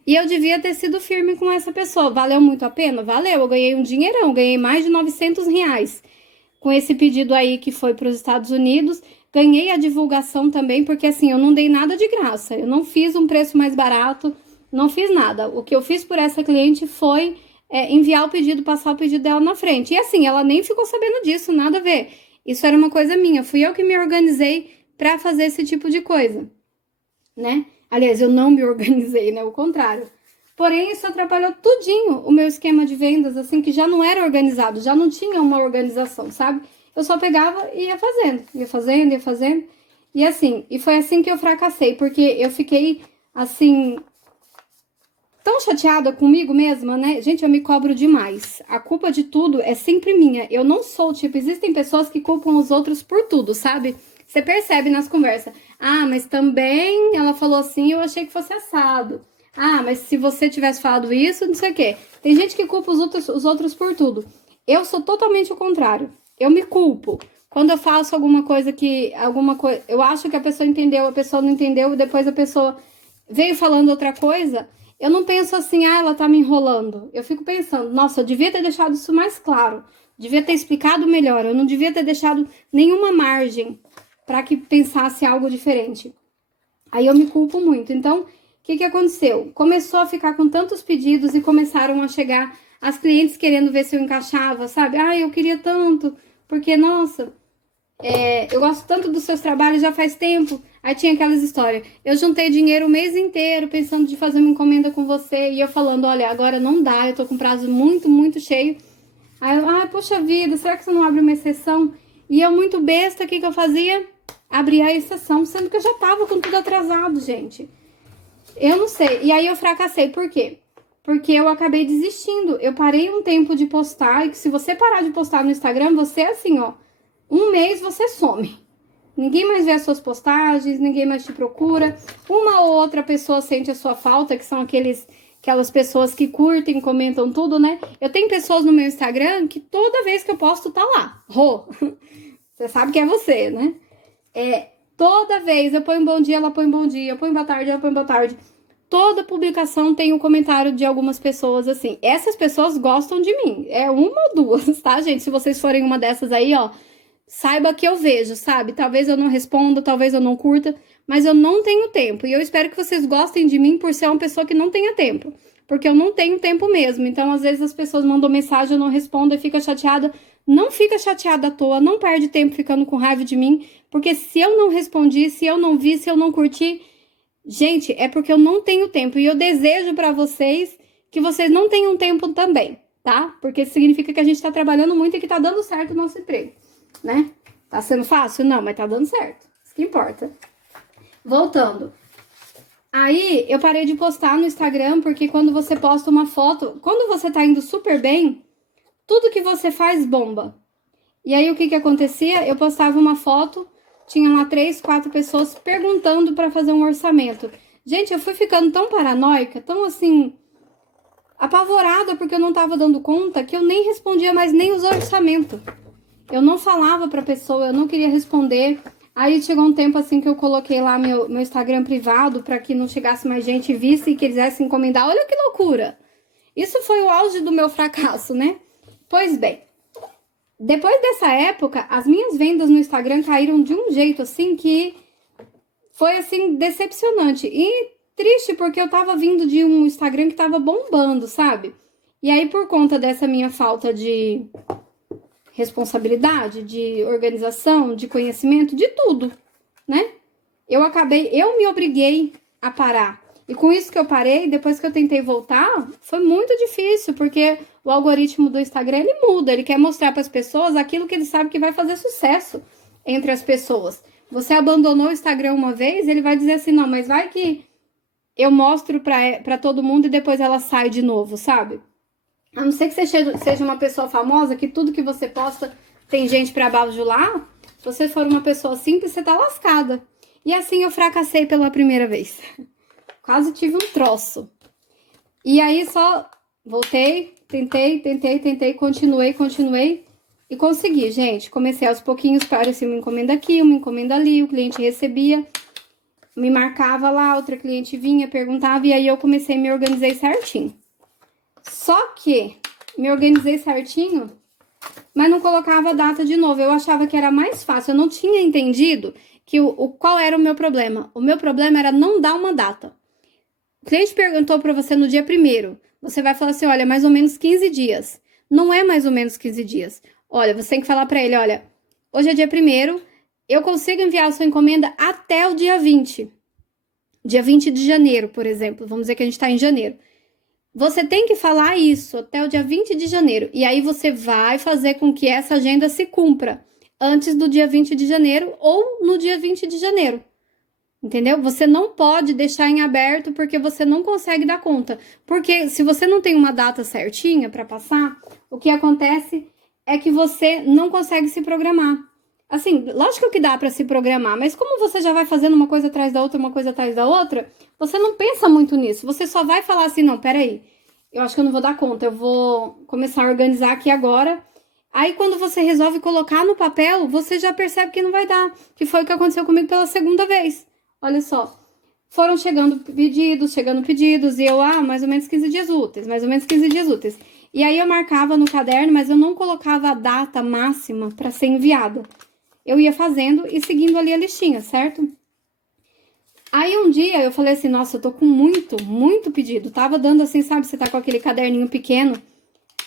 E eu devia ter sido firme com essa pessoa. Valeu muito a pena? Valeu, eu ganhei um dinheirão, ganhei mais de R$900. com esse pedido aí que foi para os Estados Unidos. Ganhei a divulgação também, porque assim, eu não dei nada de graça. Eu não fiz um preço mais barato, não fiz nada. O que eu fiz por essa cliente foi enviar o pedido, passar o pedido dela na frente. E assim, ela nem ficou sabendo disso, nada a ver. Isso era uma coisa minha. Fui eu que me organizei para fazer esse tipo de coisa, né? Aliás, eu não me organizei, né? O contrário. Porém, isso atrapalhou tudinho o meu esquema de vendas, assim, que já não era organizado, já não tinha uma organização, sabe? Eu só pegava e ia fazendo, ia fazendo, ia fazendo. E assim, e foi assim que eu fracassei, porque eu fiquei, assim, tão chateada comigo mesma, né? Gente, eu me cobro demais. A culpa de tudo é sempre minha. Eu não sou, tipo, existem pessoas que culpam os outros por tudo, sabe? Você percebe nas conversas. Ah, mas também ela falou assim, eu achei que fosse assado. Ah, mas se você tivesse falado isso, não sei o quê. Tem gente que culpa os outros por tudo. Eu sou totalmente o contrário. Eu me culpo. Quando eu faço alguma coisa, eu acho que a pessoa entendeu, a pessoa não entendeu, e depois a pessoa veio falando outra coisa, eu não penso assim, ah, ela tá me enrolando. Eu fico pensando, nossa, eu devia ter deixado isso mais claro. Devia ter explicado melhor. Eu não devia ter deixado nenhuma margem para que pensasse algo diferente. Aí eu me culpo muito. Então, o que aconteceu? Começou a ficar com tantos pedidos e começaram a chegar as clientes querendo ver se eu encaixava, sabe? Ah, eu queria tanto, porque, nossa, eu gosto tanto dos seus trabalhos já faz tempo. Aí tinha aquelas histórias. Eu juntei dinheiro o mês inteiro pensando de fazer uma encomenda com você. E eu falando, olha, agora não dá, eu tô com prazo muito, muito cheio. Aí eu, ai, poxa vida, será que você não abre uma exceção? E eu muito besta, o que eu fazia? Abria a exceção, sendo que eu já tava com tudo atrasado, gente. Eu não sei. E aí eu fracassei. Por quê? Porque eu acabei desistindo. Eu parei um tempo de postar. E que se você parar de postar no Instagram, você é assim, ó. Um mês você some. Ninguém mais vê as suas postagens, ninguém mais te procura. Uma ou outra pessoa sente a sua falta, que são aquelas pessoas que curtem, comentam tudo, né? Eu tenho pessoas no meu Instagram que toda vez que eu posto tá lá. Rô. Você sabe que é você, né? Toda vez eu ponho um bom dia, ela põe um bom dia. Eu ponho boa tarde, ela põe boa tarde. Toda publicação tem um comentário de algumas pessoas, assim. Essas pessoas gostam de mim. É uma ou duas, tá, gente? Se vocês forem uma dessas aí, ó, saiba que eu vejo, sabe? Talvez eu não responda, talvez eu não curta, mas eu não tenho tempo. E eu espero que vocês gostem de mim por ser uma pessoa que não tenha tempo. Porque eu não tenho tempo mesmo. Então, às vezes, as pessoas mandam mensagem, eu não respondo e fica chateada. Não fica chateada à toa, não perde tempo ficando com raiva de mim. Porque se eu não respondi, se eu não vi, se eu não curti, gente, é porque eu não tenho tempo. E eu desejo pra vocês que vocês não tenham tempo também, tá? Porque significa que a gente tá trabalhando muito e que tá dando certo o nosso emprego, né? Tá sendo fácil? Não, mas tá dando certo. Isso que importa. Voltando. Aí, eu parei de postar no Instagram, porque quando você posta uma foto, quando você tá indo super bem, tudo que você faz bomba. E aí, o que acontecia? Eu postava uma foto, tinha lá 3, 4 pessoas perguntando pra fazer um orçamento. Gente, eu fui ficando tão paranoica, tão assim, apavorada, porque eu não tava dando conta, que eu nem respondia mais nem os orçamentos. Eu não falava pra pessoa, eu não queria responder. Aí chegou um tempo assim que eu coloquei lá meu Instagram privado pra que não chegasse mais gente e visse e quisesse encomendar. Olha que loucura! Isso foi o auge do meu fracasso, né? Pois bem, depois dessa época, as minhas vendas no Instagram caíram de um jeito assim que foi assim decepcionante. E triste porque eu tava vindo de um Instagram que tava bombando, sabe? E aí por conta dessa minha falta de responsabilidade, de organização, de conhecimento, de tudo, né? Eu me obriguei a parar. E com isso que eu parei, depois que eu tentei voltar, foi muito difícil, porque o algoritmo do Instagram, ele muda, ele quer mostrar para as pessoas aquilo que ele sabe que vai fazer sucesso entre as pessoas. Você abandonou o Instagram uma vez, ele vai dizer assim, não, mas vai que eu mostro para todo mundo e depois ela sai de novo, sabe? A não ser que você seja uma pessoa famosa, que tudo que você posta tem gente pra bajular. Se você for uma pessoa simples, você tá lascada. E assim eu fracassei pela primeira vez. Quase tive um troço. E aí só voltei, tentei, continuei e consegui, gente. Comecei aos pouquinhos, parecia uma encomenda aqui, uma encomenda ali, o cliente recebia, me marcava lá, outra cliente vinha, perguntava, e aí eu comecei a me organizar certinho. Só que me organizei certinho mas não colocava a data de novo. Eu achava que era mais fácil. Eu não tinha entendido que qual era o meu problema. O meu problema era não dar uma data. O cliente perguntou para você no dia 1º. Você vai falar assim, olha, mais ou menos 15 dias. Não é mais ou menos 15 dias. Olha, você tem que falar para ele, olha, hoje é dia 1º, eu consigo enviar a sua encomenda até o dia 20. Dia 20 de janeiro, por exemplo. Vamos dizer que a gente está em janeiro. Você tem que falar isso até o dia 20 de janeiro. E aí você vai fazer com que essa agenda se cumpra antes do dia 20 de janeiro ou no dia 20 de janeiro. Entendeu? Você não pode deixar em aberto porque você não consegue dar conta. Porque se você não tem uma data certinha para passar, o que acontece é que você não consegue se programar. Assim, lógico que dá para se programar, mas como você já vai fazendo uma coisa atrás da outra, uma coisa atrás da outra, você não pensa muito nisso. Você só vai falar assim, não, peraí, eu acho que eu não vou dar conta, eu vou começar a organizar aqui agora. Aí, quando você resolve colocar no papel, você já percebe que não vai dar, que foi o que aconteceu comigo pela segunda vez. Olha só, foram chegando pedidos, e eu, mais ou menos 15 dias úteis, mais ou menos 15 dias úteis. E aí eu marcava no caderno, mas eu não colocava a data máxima para ser enviada. Eu ia fazendo e seguindo ali a listinha, certo? Aí um dia eu falei assim, nossa, eu tô com muito pedido. Tava dando assim, sabe, você tá com aquele caderninho pequeno,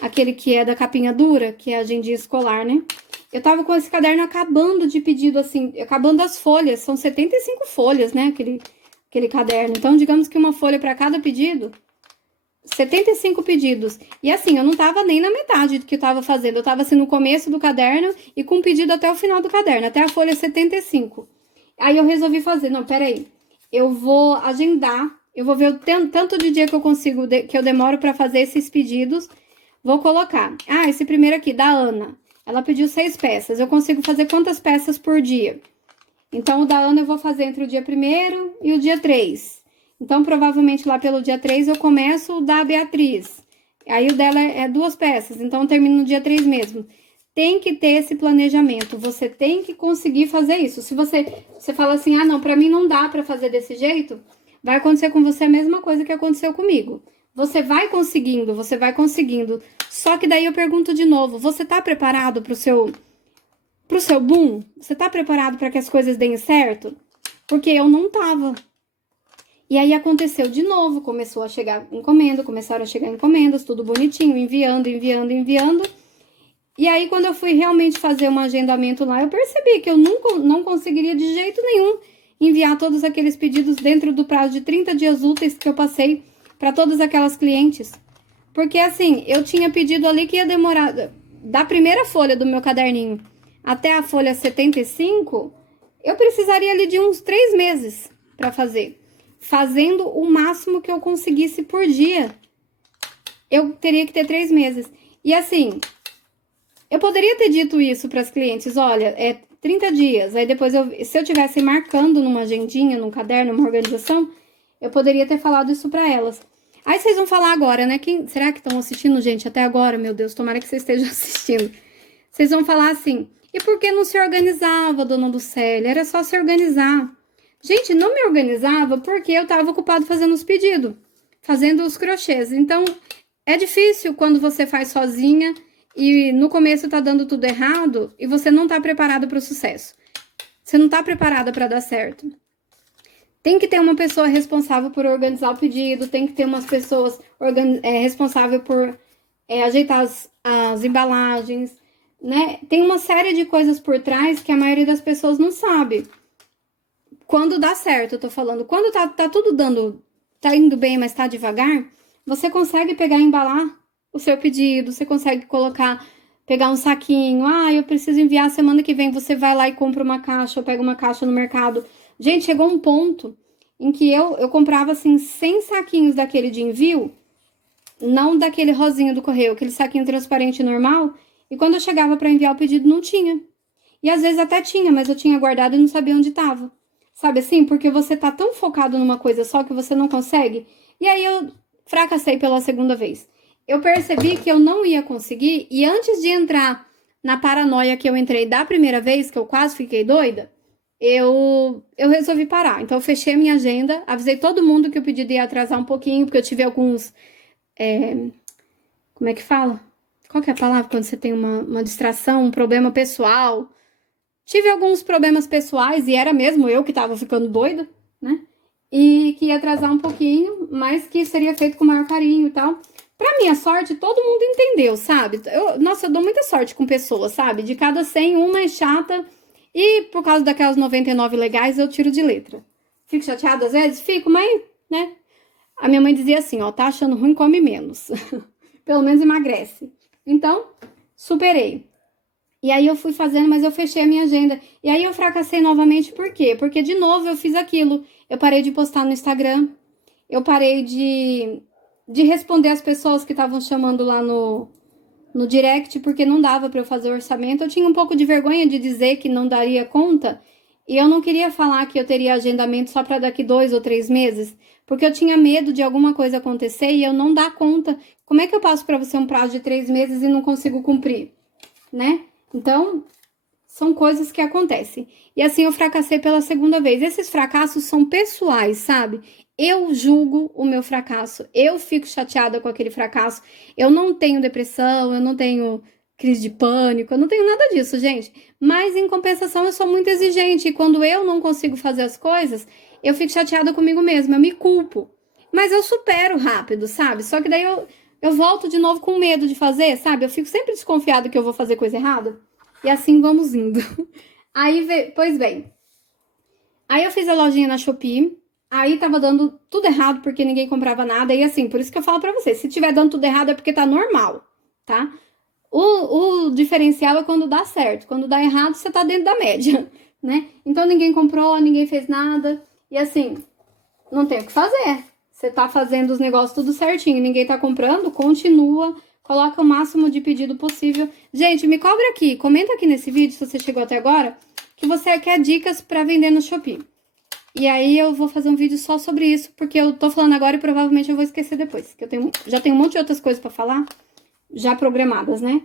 aquele que é da capinha dura, que é a agendinha escolar, né? Eu tava com esse caderno acabando de pedido, assim, acabando as folhas. São 75 folhas, né, aquele caderno. Então, digamos que uma folha para cada pedido, 75 pedidos. E assim, eu não tava nem na metade do que eu tava fazendo. Eu tava assim no começo do caderno e com pedido até o final do caderno, até a folha 75. Aí eu resolvi fazer, não, peraí. Eu vou agendar, eu vou ver o tanto de dia que eu consigo, que eu demoro para fazer esses pedidos. Vou colocar. Esse primeiro aqui, da Ana. Ela pediu 6 peças. Eu consigo fazer quantas peças por dia? Então, o da Ana eu vou fazer entre o dia 1º e o dia 3. Então, provavelmente lá pelo dia 3 eu começo o da Beatriz. Aí o dela é 2 peças, então eu termino no dia 3 mesmo. Tem que ter esse planejamento, você tem que conseguir fazer isso. Se você fala assim, não, pra mim não dá pra fazer desse jeito, vai acontecer com você a mesma coisa que aconteceu comigo. Você vai conseguindo. Só que daí eu pergunto de novo, você tá preparado pro seu boom? Você tá preparado para que as coisas deem certo? Porque eu não tava. E aí aconteceu de novo, começou a chegar encomenda, começaram a chegar encomendas, tudo bonitinho, enviando. E aí, quando eu fui realmente fazer um agendamento lá, eu percebi que eu não conseguiria de jeito nenhum enviar todos aqueles pedidos dentro do prazo de 30 dias úteis que eu passei para todas aquelas clientes. Porque assim, eu tinha pedido ali que ia demorar, da primeira folha do meu caderninho até a folha 75, eu precisaria ali de uns 3 meses para fazer. Fazendo o máximo que eu conseguisse por dia. Eu teria que ter 3 meses. E assim, eu poderia ter dito isso para as clientes, olha, é 30 dias. Aí depois, se eu tivesse marcando numa agendinha, num caderno, numa organização, eu poderia ter falado isso para elas. Aí vocês vão falar agora, né? Será que estão assistindo, gente, até agora? Meu Deus, tomara que vocês estejam assistindo. Vocês vão falar assim, e por que não se organizava, dona Lucélia? Era só se organizar. Gente, não me organizava porque eu estava ocupado fazendo os pedidos, fazendo os crochês. Então, é difícil quando você faz sozinha e no começo tá dando tudo errado e você não tá preparado para o sucesso. Você não tá preparada para dar certo. Tem que ter uma pessoa responsável por organizar o pedido, tem que ter umas pessoas responsáveis por ajeitar as embalagens, né? Tem uma série de coisas por trás que a maioria das pessoas não sabe. Quando dá certo, eu tô falando, quando tá tudo tá indo bem, mas tá devagar, você consegue pegar e embalar o seu pedido, você consegue pegar um saquinho, eu preciso enviar semana que vem, você vai lá e compra uma caixa, ou pega uma caixa no mercado. Gente, chegou um ponto em que eu comprava, assim, 100 saquinhos daquele de envio, não daquele rosinho do correio, aquele saquinho transparente normal, e quando eu chegava para enviar o pedido, não tinha. E às vezes até tinha, mas eu tinha guardado e não sabia onde tava. Sabe assim? Porque você tá tão focado numa coisa só que você não consegue. E aí eu fracassei pela segunda vez. Eu percebi que eu não ia conseguir e antes de entrar na paranoia que eu entrei da primeira vez, que eu quase fiquei doida, eu resolvi parar. Então eu fechei a minha agenda, avisei todo mundo que o pedido ia atrasar um pouquinho, porque eu tive alguns... como é que fala? Qual que é a palavra quando você tem uma distração, um problema pessoal? Tive alguns problemas pessoais e era mesmo eu que tava ficando doida, né? E que ia atrasar um pouquinho, mas que seria feito com o maior carinho e tal. Pra minha sorte, todo mundo entendeu, sabe? Nossa, eu dou muita sorte com pessoas, sabe? De cada 100, uma é chata e por causa daquelas 99 legais eu tiro de letra. Fico chateada às vezes? Fico, mas, né? A minha mãe dizia assim, ó, tá achando ruim, come menos. Pelo menos emagrece. Então, superei. E aí eu fui fazendo, mas eu fechei a minha agenda. E aí eu fracassei novamente, por quê? Porque de novo eu fiz aquilo. Eu parei de postar no Instagram. Eu parei de responder as pessoas que estavam chamando lá no direct, porque não dava para eu fazer o orçamento. Eu tinha um pouco de vergonha de dizer que não daria conta. E eu não queria falar que eu teria agendamento só para daqui 2 ou 3 meses, porque eu tinha medo de alguma coisa acontecer e eu não dar conta. Como é que eu passo para você um prazo de 3 meses e não consigo cumprir, né? Então, são coisas que acontecem. E assim eu fracassei pela segunda vez. Esses fracassos são pessoais, sabe? Eu julgo o meu fracasso. Eu fico chateada com aquele fracasso. Eu não tenho depressão, eu não tenho crise de pânico, eu não tenho nada disso, gente. Mas em compensação, eu sou muito exigente. E quando eu não consigo fazer as coisas, eu fico chateada comigo mesma, eu me culpo. Mas eu supero rápido, sabe? Só que daí eu volto de novo com medo de fazer, sabe? Eu fico sempre desconfiada que eu vou fazer coisa errada. E assim vamos indo. Aí, pois bem. Aí eu fiz a lojinha na Shopee. Aí tava dando tudo errado porque ninguém comprava nada. E assim, por isso que eu falo pra vocês. Se tiver dando tudo errado é porque tá normal, tá? O diferencial é quando dá certo. Quando dá errado, você tá dentro da média, né? Então ninguém comprou, ninguém fez nada. E assim, não tem o que fazer. Você tá fazendo os negócios tudo certinho, ninguém tá comprando, continua, coloca o máximo de pedido possível. Gente, me cobra aqui, comenta aqui nesse vídeo, se você chegou até agora, que você quer dicas pra vender no Shopee. E aí eu vou fazer um vídeo só sobre isso, porque eu tô falando agora e provavelmente eu vou esquecer depois. Que já tenho um monte de outras coisas pra falar, já programadas, né?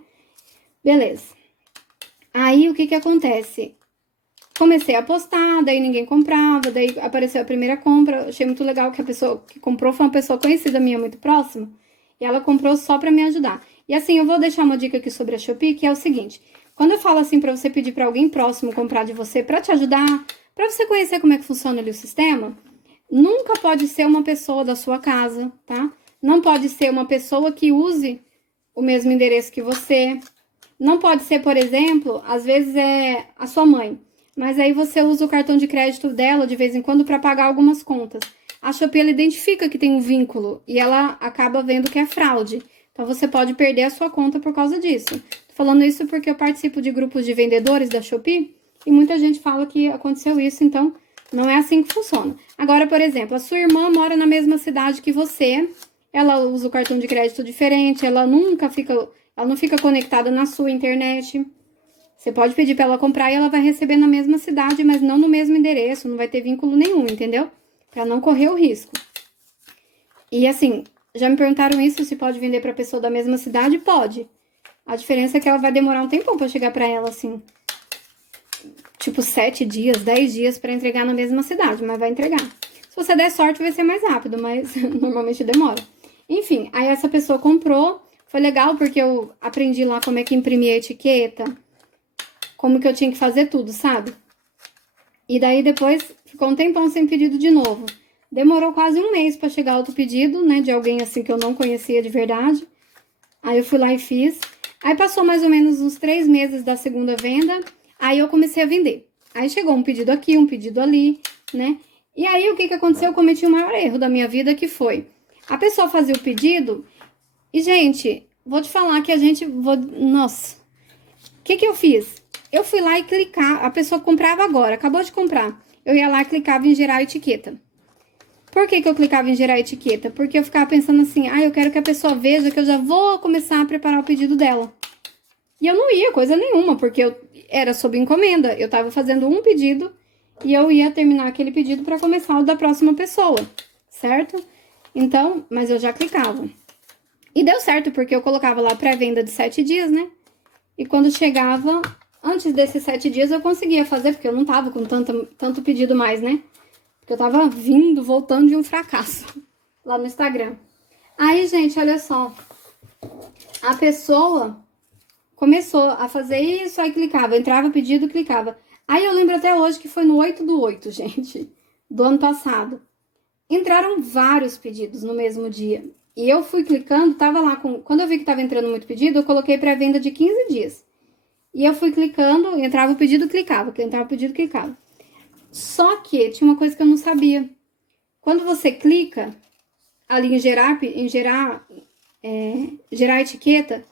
Beleza. Aí o que acontece? Comecei a postar, daí ninguém comprava, daí apareceu a primeira compra. Achei muito legal que a pessoa que comprou foi uma pessoa conhecida minha, muito próxima. E ela comprou só pra me ajudar. E assim, eu vou deixar uma dica aqui sobre a Shopee, que é o seguinte. Quando eu falo assim pra você pedir pra alguém próximo comprar de você, pra te ajudar, pra você conhecer como é que funciona ali o sistema, nunca pode ser uma pessoa da sua casa, tá? Não pode ser uma pessoa que use o mesmo endereço que você. Não pode ser, por exemplo, às vezes é a sua mãe. Mas aí você usa o cartão de crédito dela de vez em quando para pagar algumas contas. A Shopee, ela identifica que tem um vínculo e ela acaba vendo que é fraude. Então, você pode perder a sua conta por causa disso. Tô falando isso porque eu participo de grupos de vendedores da Shopee e muita gente fala que aconteceu isso, então não é assim que funciona. Agora, por exemplo, a sua irmã mora na mesma cidade que você, ela usa o cartão de crédito diferente, ela não fica conectada na sua internet. Você pode pedir para ela comprar e ela vai receber na mesma cidade, mas não no mesmo endereço, não vai ter vínculo nenhum, entendeu? Para não correr o risco. E assim, já me perguntaram isso, se pode vender para pessoa da mesma cidade? Pode. A diferença é que ela vai demorar um tempão para chegar para ela, assim. Tipo 7 dias, 10 dias para entregar na mesma cidade, mas vai entregar. Se você der sorte, vai ser mais rápido, mas normalmente demora. Enfim, aí essa pessoa comprou, foi legal porque eu aprendi lá como é que imprimia a etiqueta, como que eu tinha que fazer tudo, sabe? E daí depois ficou um tempão sem pedido de novo. Demorou quase um mês pra chegar outro pedido, né? De alguém assim que eu não conhecia de verdade. Aí eu fui lá e fiz. Aí passou mais ou menos uns 3 meses da segunda venda. Aí eu comecei a vender. Aí chegou um pedido aqui, um pedido ali, né? E aí o que aconteceu? Eu cometi o maior erro da minha vida, que foi... A pessoa fazia o pedido e, gente, vou te falar que Nossa! O que eu fiz? Eu fui lá e clicar, a pessoa comprava agora, acabou de comprar. Eu ia lá e clicava em gerar etiqueta. Por que eu clicava em gerar etiqueta? Porque eu ficava pensando assim, eu quero que a pessoa veja que eu já vou começar a preparar o pedido dela. E eu não ia coisa nenhuma, porque eu era sob encomenda. Eu tava fazendo um pedido e eu ia terminar aquele pedido para começar o da próxima pessoa, certo? Então, mas eu já clicava. E deu certo, porque eu colocava lá pré-venda de 7 dias, né? E quando chegava... Antes desses 7 dias eu conseguia fazer, porque eu não tava com tanto pedido mais, né? Porque eu tava voltando de um fracasso lá no Instagram. Aí, gente, olha só. a pessoa começou a fazer isso, aí clicava, entrava o pedido, clicava. Aí eu lembro até hoje que foi no 8/8, gente, do ano passado. Entraram vários pedidos no mesmo dia. E eu fui clicando, tava lá com... Quando eu vi que tava entrando muito pedido, eu coloquei pré-venda de 15 dias. E eu fui clicando, entrava o pedido, clicava. Entrava o pedido, clicava. Só que tinha uma coisa que eu não sabia. Quando você clica ali em gerar etiqueta,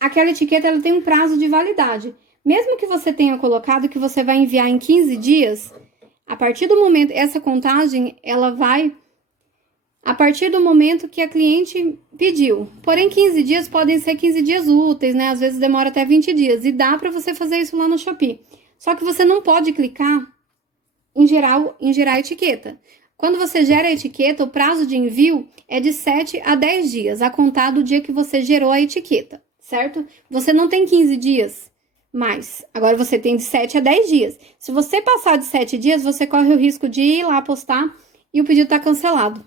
aquela etiqueta ela tem um prazo de validade. Mesmo que você tenha colocado que você vai enviar em 15 dias, a partir do momento, essa contagem, ela vai a partir do momento que a cliente pediu. Porém, 15 dias podem ser 15 dias úteis, né? Às vezes demora até 20 dias. E dá para você fazer isso lá no Shopee. Só que você não pode clicar em gerar etiqueta. Quando você gera a etiqueta, o prazo de envio é de 7 a 10 dias, a contar do dia que você gerou a etiqueta, certo? Você não tem 15 dias mais. Agora você tem de 7 a 10 dias. Se você passar de 7 dias, você corre o risco de ir lá postar e o pedido tá cancelado.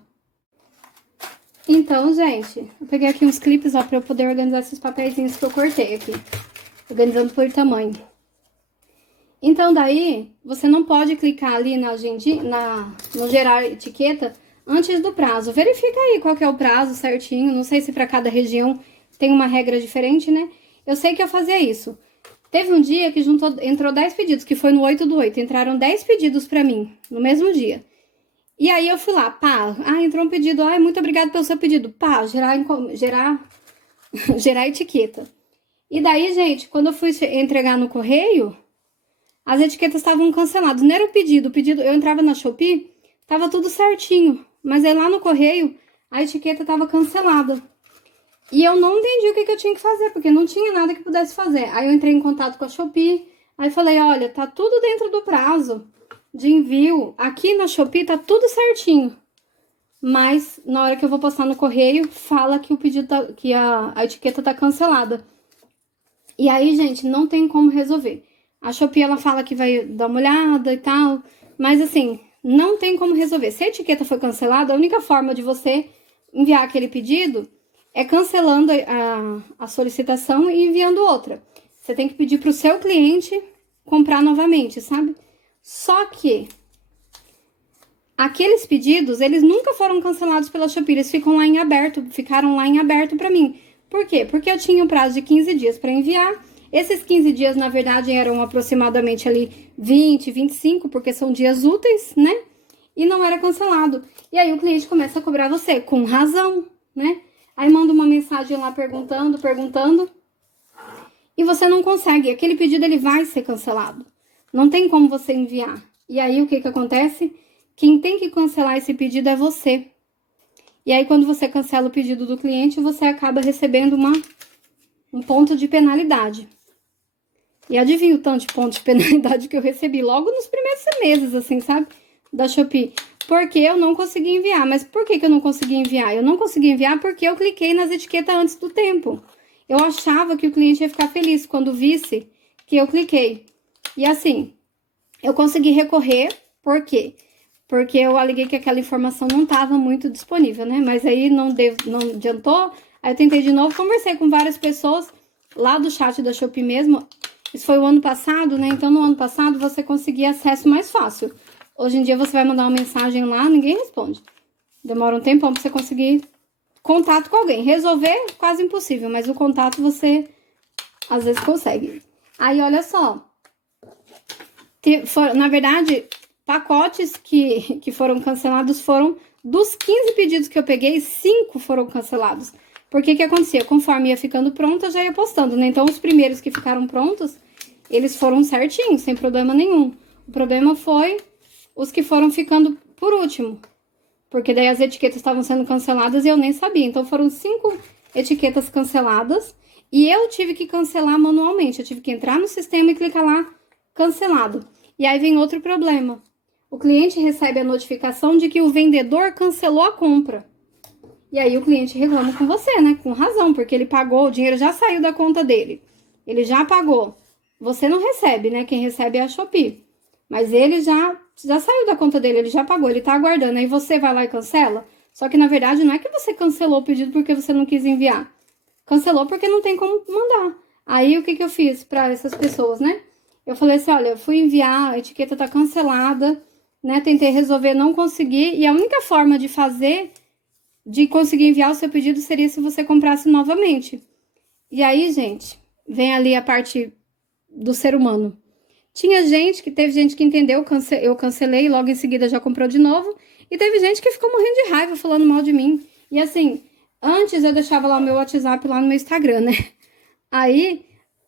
Então, gente, eu peguei aqui uns clipes, ó, pra eu poder organizar esses papeizinhos que eu cortei aqui. Organizando por tamanho. Então, daí, você não pode clicar ali no gerar etiqueta antes do prazo. Verifica aí qual que é o prazo certinho. Não sei se para cada região tem uma regra diferente, né? Eu sei que eu fazia isso. Teve um dia que entrou 10 pedidos, que foi no 8/8. Entraram 10 pedidos pra mim, no mesmo dia. E aí eu fui lá, pá, entrou um pedido, muito obrigado pelo seu pedido. Pá, gerar etiqueta. E daí, gente, quando eu fui entregar no correio, as etiquetas estavam canceladas. Não era o pedido, eu entrava na Shopee, tava tudo certinho. Mas aí lá no correio, a etiqueta tava cancelada. E eu não entendi o que eu tinha que fazer, porque não tinha nada que pudesse fazer. Aí eu entrei em contato com a Shopee, aí falei, olha, tá tudo dentro do prazo de envio. Aqui na Shopee tá tudo certinho. Mas na hora que eu vou postar no correio, fala que o pedido que a etiqueta tá cancelada. E aí, gente, não tem como resolver. A Shopee, ela fala que vai dar uma olhada e tal, mas assim, não tem como resolver. Se a etiqueta foi cancelada, a única forma de você enviar aquele pedido é cancelando a solicitação e enviando outra. Você tem que pedir pro seu cliente comprar novamente, sabe? Só que aqueles pedidos, eles nunca foram cancelados pela Shopee, eles ficaram lá em aberto pra mim. Por quê? Porque eu tinha um prazo de 15 dias pra enviar. Esses 15 dias, na verdade, eram aproximadamente ali 20, 25, porque são dias úteis, né? E não era cancelado. E aí o cliente começa a cobrar você, com razão, né? Aí manda uma mensagem lá perguntando, e você não consegue. Aquele pedido, ele vai ser cancelado. Não tem como você enviar. E aí, o que acontece? Quem tem que cancelar esse pedido é você. E aí, quando você cancela o pedido do cliente, você acaba recebendo um ponto de penalidade. E adivinha o tanto de ponto de penalidade que eu recebi logo nos primeiros meses, assim, sabe? Da Shopee. Porque eu não consegui enviar. Mas por que eu não consegui enviar? Eu não consegui enviar porque eu cliquei nas etiquetas antes do tempo. Eu achava que o cliente ia ficar feliz quando visse que eu cliquei. E assim, eu consegui recorrer, por quê? Porque eu aleguei que aquela informação não estava muito disponível, né? Mas aí não adiantou. Aí eu tentei de novo, conversei com várias pessoas lá do chat da Shopee mesmo. Isso foi o ano passado, né? Então, no ano passado, você conseguia acesso mais fácil. Hoje em dia, você vai mandar uma mensagem lá, ninguém responde. Demora um tempão pra você conseguir contato com alguém. Resolver, quase impossível, mas o contato você, às vezes, consegue. Aí, olha só. Na verdade, pacotes que foram cancelados foram... Dos 15 pedidos que eu peguei, 5 foram cancelados. Porque que acontecia? Conforme ia ficando pronto, eu já ia postando, né? Então, os primeiros que ficaram prontos, eles foram certinhos, sem problema nenhum. O problema foi os que foram ficando por último. Porque daí as etiquetas estavam sendo canceladas e eu nem sabia. Então, foram 5 etiquetas canceladas e eu tive que cancelar manualmente. Eu tive que entrar no sistema e clicar lá, cancelado. E aí vem outro problema. O cliente recebe a notificação de que o vendedor cancelou a compra. E aí o cliente reclama com você, né? Com razão, porque ele pagou, o dinheiro já saiu da conta dele. Ele já pagou. Você não recebe, né? Quem recebe é a Shopee. Mas ele já saiu da conta dele, ele já pagou, ele tá aguardando. Aí você vai lá e cancela. Só que, na verdade, não é que você cancelou o pedido porque você não quis enviar. cancelou porque não tem como mandar. Aí, o que eu fiz para essas pessoas, né? Eu falei assim, olha, eu fui enviar, a etiqueta tá cancelada, né? Tentei resolver, não consegui. E a única forma de conseguir enviar o seu pedido seria se você comprasse novamente. E aí, gente, vem ali a parte do ser humano. Teve gente que entendeu, eu cancelei e logo em seguida já comprou de novo. E teve gente que ficou morrendo de raiva, falando mal de mim. E assim, antes eu deixava lá o meu WhatsApp lá no meu Instagram, né? Aí,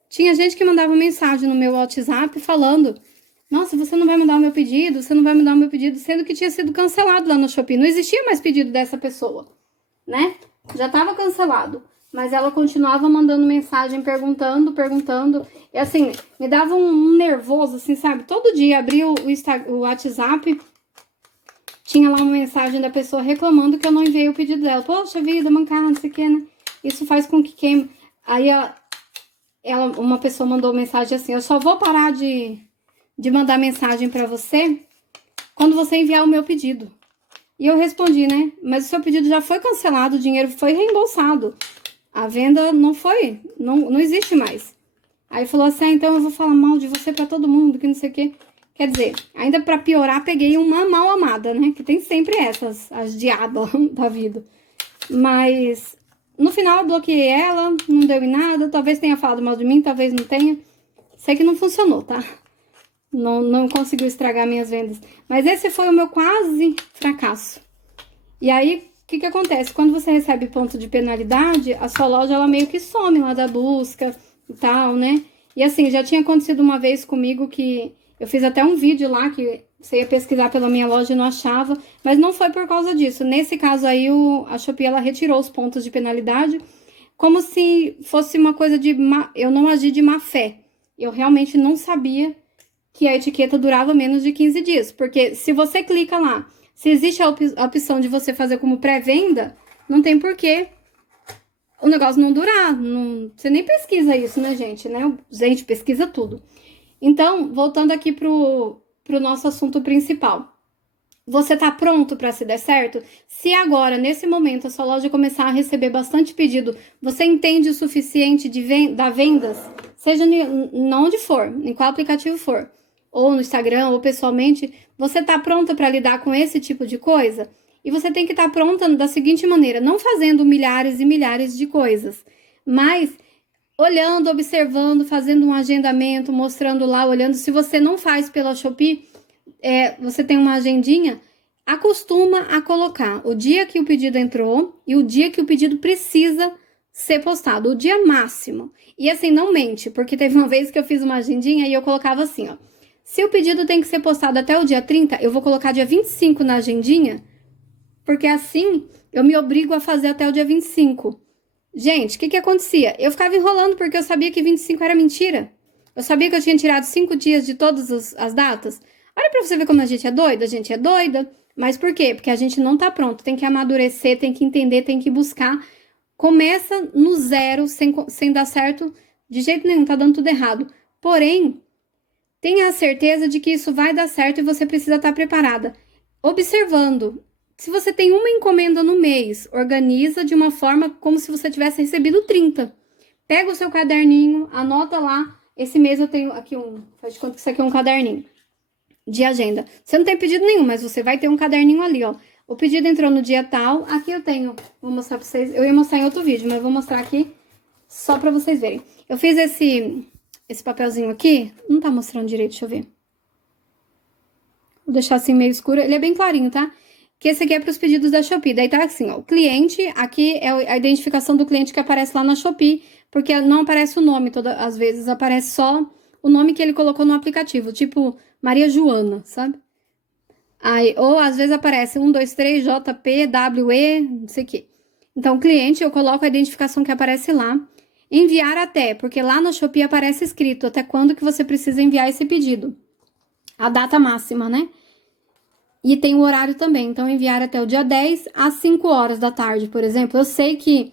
tinha gente que mandava mensagem no meu WhatsApp falando: nossa, você não vai mandar o meu pedido, você não vai mandar o meu pedido, sendo que tinha sido cancelado lá no Shopee. Não existia mais pedido dessa pessoa, né? Já estava cancelado. Mas ela continuava mandando mensagem, perguntando. E assim, me dava um nervoso, assim, sabe? Todo dia abria o WhatsApp, tinha lá uma mensagem da pessoa reclamando que eu não enviei o pedido dela. Poxa vida, mancada, não sei o que, né? Isso faz com que queime. Aí uma pessoa mandou mensagem assim: eu só vou parar de mandar mensagem pra você quando você enviar o meu pedido. E eu respondi, né? Mas o seu pedido já foi cancelado, o dinheiro foi reembolsado. A venda não existe mais. Aí falou assim, então eu vou falar mal de você pra todo mundo, que não sei o quê. Quer dizer, ainda pra piorar, peguei uma mal amada, né? Que tem sempre essas, as diabas da vida. Mas no final eu bloqueei ela, não deu em nada. Talvez tenha falado mal de mim, talvez não tenha. Sei que não funcionou, tá? Não conseguiu estragar minhas vendas. Mas esse foi o meu quase fracasso. E aí, o que acontece? Quando você recebe ponto de penalidade, a sua loja, ela meio que some lá da busca e tal, né? E assim, já tinha acontecido uma vez comigo que eu fiz até um vídeo lá que você ia pesquisar pela minha loja e não achava, mas não foi por causa disso. Nesse caso aí, a Shopee, ela retirou os pontos de penalidade, como se fosse uma coisa eu não agi de má fé. Eu realmente não sabia que a etiqueta durava menos de 15 dias, porque se você clica lá, se existe a opção de você fazer como pré-venda, não tem porquê o negócio não durar. Você nem pesquisa isso, né, gente? Gente, pesquisa tudo. Então, voltando aqui pro nosso assunto principal. Você tá pronto para se der certo? Se agora, nesse momento, a sua loja começar a receber bastante pedido, você entende o suficiente da vendas, seja onde for, em qual aplicativo for, ou no Instagram, ou pessoalmente, você tá pronta para lidar com esse tipo de coisa? E você tem que estar pronta da seguinte maneira, não fazendo milhares e milhares de coisas, mas olhando, observando, fazendo um agendamento, mostrando lá, olhando. Se você não faz pela Shopee, você tem uma agendinha, acostuma a colocar o dia que o pedido entrou e o dia que o pedido precisa ser postado, o dia máximo. E assim, não mente, porque teve uma vez que eu fiz uma agendinha e eu colocava assim, ó. Se o pedido tem que ser postado até o dia 30, eu vou colocar dia 25 na agendinha, porque assim eu me obrigo a fazer até o dia 25. Gente, o que acontecia? Eu ficava enrolando porque eu sabia que 25 era mentira. Eu sabia que eu tinha tirado 5 dias de todas as datas. Olha pra você ver como a gente é doida. Mas por quê? Porque a gente não tá pronto, tem que amadurecer, tem que entender, tem que buscar. Começa no zero, sem dar certo de jeito nenhum, tá dando tudo errado. Porém, tenha a certeza de que isso vai dar certo e você precisa estar preparada. Observando. Se você tem uma encomenda no mês, organiza de uma forma como se você tivesse recebido 30. Pega o seu caderninho, anota lá. Esse mês eu tenho aqui faz de conta que isso aqui é um caderninho de agenda. Você não tem pedido nenhum, mas você vai ter um caderninho ali, ó. O pedido entrou no dia tal. Aqui eu tenho, vou mostrar pra vocês. Eu ia mostrar em outro vídeo, mas eu vou mostrar aqui só pra vocês verem. Eu fiz esse papelzinho aqui. Não tá mostrando direito, deixa eu ver. Vou deixar assim meio escuro. Ele é bem clarinho, tá? Que esse aqui é para os pedidos da Shopee. Daí tá assim, ó, o cliente, aqui é a identificação do cliente que aparece lá na Shopee, porque não aparece o nome todas as vezes, aparece só o nome que ele colocou no aplicativo, tipo Maria Joana, sabe? Aí, ou às vezes aparece 123 JPWE, não sei o quê. Então, o cliente, eu coloco a identificação que aparece lá. Enviar até, porque lá na Shopee aparece escrito até quando que você precisa enviar esse pedido. A data máxima, né? E tem o horário também, então enviar até o dia 10 às 5 horas da tarde, por exemplo. Eu sei que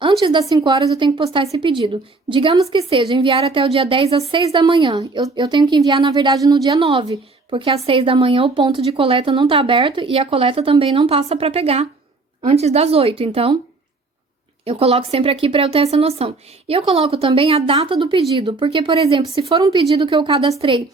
antes das 5 horas eu tenho que postar esse pedido. Digamos que seja enviar até o dia 10 às 6 da manhã. Eu tenho que enviar, na verdade, no dia 9, porque às 6 da manhã o ponto de coleta não tá aberto e a coleta também não passa para pegar antes das 8. Então, Eu coloco sempre aqui para eu ter essa noção. E eu coloco também a data do pedido, porque, por exemplo, se for um pedido que eu cadastrei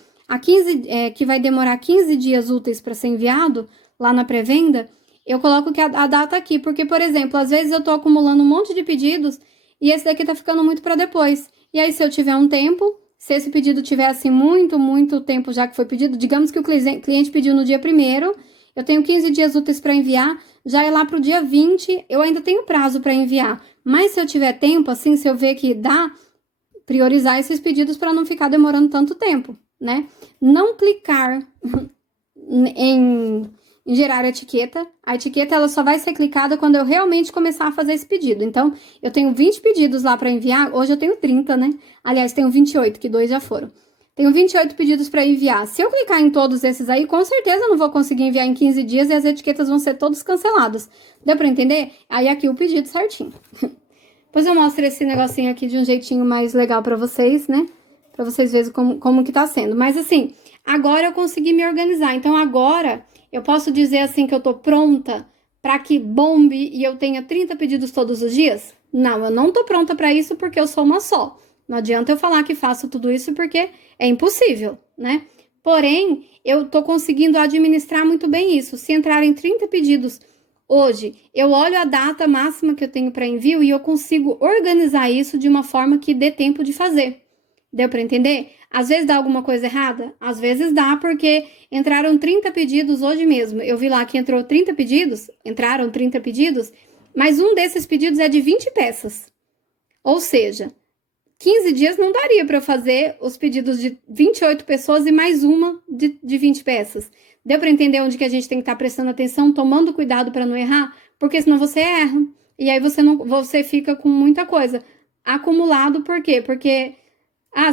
que vai demorar 15 dias úteis para ser enviado lá na pré-venda, eu coloco que a data aqui, porque, por exemplo, às vezes eu tô acumulando um monte de pedidos e esse daqui tá ficando muito para depois. E aí, se eu tiver um tempo, se esse pedido tiver assim muito tempo já que foi pedido, digamos que o cliente pediu no dia 1º, eu tenho 15 dias úteis para enviar, já é lá pro dia 20, eu ainda tenho prazo para enviar. Mas se eu tiver tempo, assim, se eu ver que dá, priorizar esses pedidos para não ficar demorando tanto tempo, né? Não clicar em gerar etiqueta. A etiqueta ela só vai ser clicada quando eu realmente começar a fazer esse pedido. Então, eu tenho 20 pedidos lá para enviar. Hoje eu tenho 30, né? Aliás, tenho 28, que 2 já foram. Tenho 28 pedidos para enviar. Se eu clicar em todos esses aí, com certeza eu não vou conseguir enviar em 15 dias e as etiquetas vão ser todas canceladas. Deu para entender? Aí aqui o pedido certinho. Depois eu mostro esse negocinho aqui de um jeitinho mais legal para vocês, né? Para vocês verem como que tá sendo. Mas assim, agora eu consegui me organizar. Então agora eu posso dizer assim que eu tô pronta para que bombe e eu tenha 30 pedidos todos os dias? Não, eu não tô pronta para isso porque eu sou uma só. Não adianta eu falar que faço tudo isso porque é impossível, né? Porém, eu tô conseguindo administrar muito bem isso. Se entrarem 30 pedidos hoje, eu olho a data máxima que eu tenho para envio e eu consigo organizar isso de uma forma que dê tempo de fazer. Deu para entender? Às vezes dá alguma coisa errada? Às vezes dá, porque entraram 30 pedidos hoje mesmo. Eu vi lá que entraram 30 pedidos, mas um desses pedidos é de 20 peças. Ou seja, 15 dias não daria para eu fazer os pedidos de 28 pessoas e mais uma de 20 peças. Deu para entender onde que a gente tem que estar prestando atenção, tomando cuidado para não errar? Porque senão você erra. E aí você fica com muita coisa acumulado. Por quê? Porque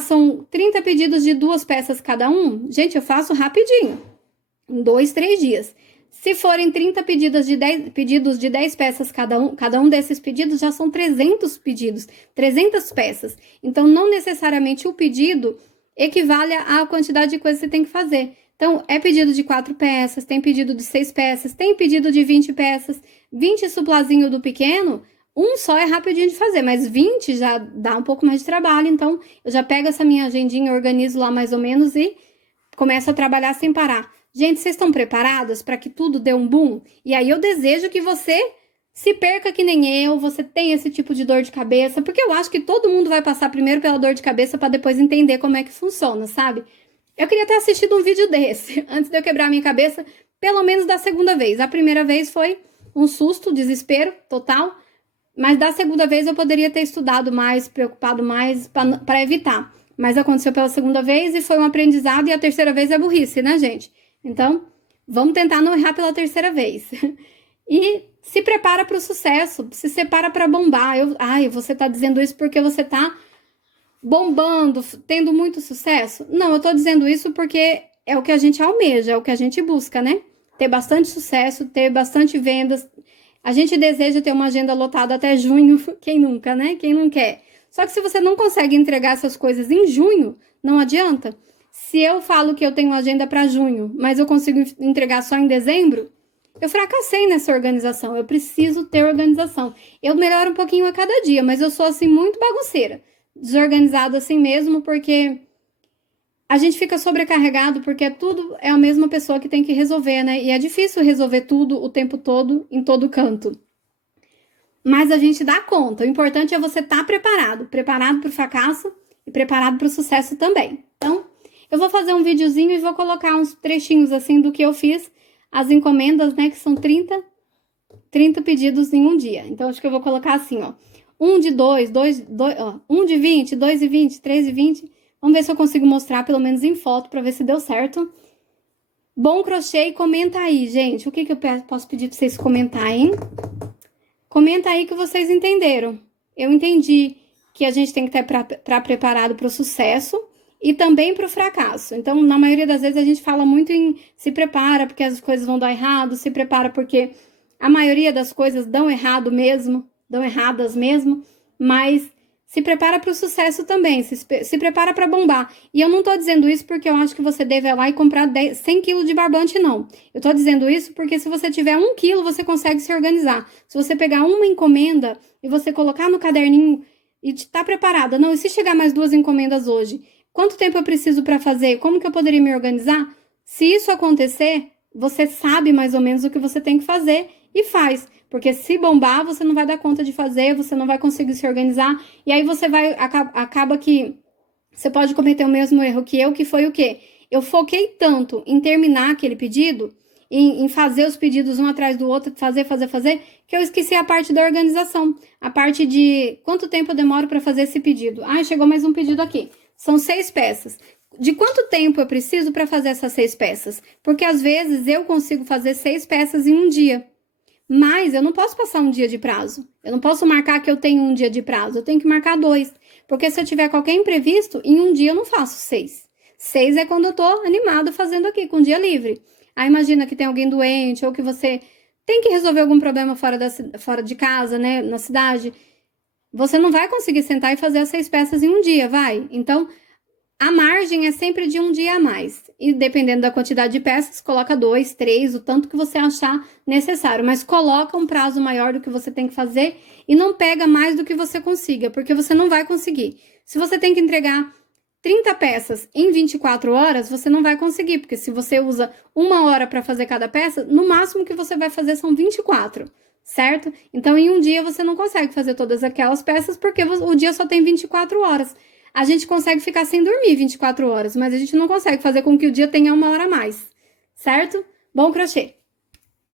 são 30 pedidos de 2 peças cada um. Gente, eu faço rapidinho. Em 2, 3 dias. Se forem 30 pedidos de 10 peças cada um desses pedidos já são 300 pedidos, 300 peças. Então, não necessariamente o pedido equivale à quantidade de coisas que você tem que fazer. Então, é pedido de 4 peças, tem pedido de 6 peças, tem pedido de 20 peças, 20 suplazinho do pequeno, um só é rapidinho de fazer, mas 20 já dá um pouco mais de trabalho. Então, eu já pego essa minha agendinha, organizo lá mais ou menos e começo a trabalhar sem parar. Gente, vocês estão preparadas para que tudo dê um boom? E aí eu desejo que você se perca que nem eu, você tenha esse tipo de dor de cabeça, porque eu acho que todo mundo vai passar primeiro pela dor de cabeça para depois entender como é que funciona, sabe? Eu queria ter assistido um vídeo desse, antes de eu quebrar a minha cabeça, pelo menos da segunda vez. A primeira vez foi um susto, desespero total, mas da segunda vez eu poderia ter estudado mais, preocupado mais para evitar. Mas aconteceu pela segunda vez e foi um aprendizado, e a terceira vez é burrice, né, gente? Então, vamos tentar não errar pela terceira vez. E se prepara para o sucesso, se separa para bombar. Você tá dizendo isso porque você tá bombando, tendo muito sucesso? Não, eu tô dizendo isso porque é o que a gente almeja, é o que a gente busca, né? Ter bastante sucesso, ter bastante vendas. A gente deseja ter uma agenda lotada até junho, quem nunca, né? Quem não quer? Só que se você não consegue entregar essas coisas em junho, não adianta. Se eu falo que eu tenho agenda para junho, mas eu consigo entregar só em dezembro, eu fracassei nessa organização. Eu preciso ter organização. Eu melhoro um pouquinho a cada dia, mas eu sou assim muito bagunceira. Desorganizada assim mesmo, porque a gente fica sobrecarregado, porque tudo é a mesma pessoa que tem que resolver, né? E é difícil resolver tudo o tempo todo, em todo canto. Mas a gente dá conta. O importante é você estar preparado para o fracasso e preparado para o sucesso também. Então, eu vou fazer um videozinho e vou colocar uns trechinhos assim do que eu fiz, as encomendas, né, que são 30 pedidos em um dia. Então, acho que eu vou colocar assim, ó. Um de 2, um de 20, 2 e 20, 3 e 20. Vamos ver se eu consigo mostrar pelo menos em foto para ver se deu certo. Bom crochê, e comenta aí, gente. O que eu posso pedir para vocês comentarem? Comenta aí que vocês entenderam. Eu entendi que a gente tem que estar preparado para o sucesso e também para o fracasso. Então, na maioria das vezes, a gente fala muito em se prepara porque as coisas vão dar errado, se prepara porque a maioria das coisas dão errado mesmo, dão erradas mesmo, mas se prepara para o sucesso também, se prepara para bombar. E eu não tô dizendo isso porque eu acho que você deve ir lá e comprar 100 quilos de barbante, não. Eu tô dizendo isso porque se você tiver 1 quilo, você consegue se organizar. Se você pegar uma encomenda e você colocar no caderninho e tá preparada, não, e se chegar mais 2 encomendas hoje? Quanto tempo eu preciso para fazer? Como que eu poderia me organizar? Se isso acontecer, você sabe mais ou menos o que você tem que fazer e faz. Porque se bombar, você não vai dar conta de fazer, você não vai conseguir se organizar. E aí você vai, acaba que você pode cometer o mesmo erro que eu, que foi o quê? Eu foquei tanto em terminar aquele pedido, em fazer os pedidos um atrás do outro, fazer, que eu esqueci a parte da organização. A parte de quanto tempo eu demoro para fazer esse pedido. Ah, chegou mais um pedido aqui. São 6 peças. De quanto tempo eu preciso para fazer essas 6 peças? Porque às vezes eu consigo fazer 6 peças em um dia. Mas eu não posso passar um dia de prazo. Eu não posso marcar que eu tenho um dia de prazo. Eu tenho que marcar 2. Porque se eu tiver qualquer imprevisto, em um dia eu não faço 6. 6 é quando eu tô animado fazendo aqui, com dia livre. Aí imagina que tem alguém doente ou que você tem que resolver algum problema fora de casa, né, na cidade. Você não vai conseguir sentar e fazer as 6 peças em um dia, vai? Então, a margem é sempre de um dia a mais. E dependendo da quantidade de peças, coloca 2, 3, o tanto que você achar necessário. Mas coloca um prazo maior do que você tem que fazer e não pega mais do que você consiga, porque você não vai conseguir. Se você tem que entregar 30 peças em 24 horas, você não vai conseguir, porque se você usa 1 hora para fazer cada peça, no máximo que você vai fazer são 24, certo? Então, em um dia você não consegue fazer todas aquelas peças, porque o dia só tem 24 horas. A gente consegue ficar sem dormir 24 horas, mas a gente não consegue fazer com que o dia tenha 1 hora a mais, certo? Bom crochê!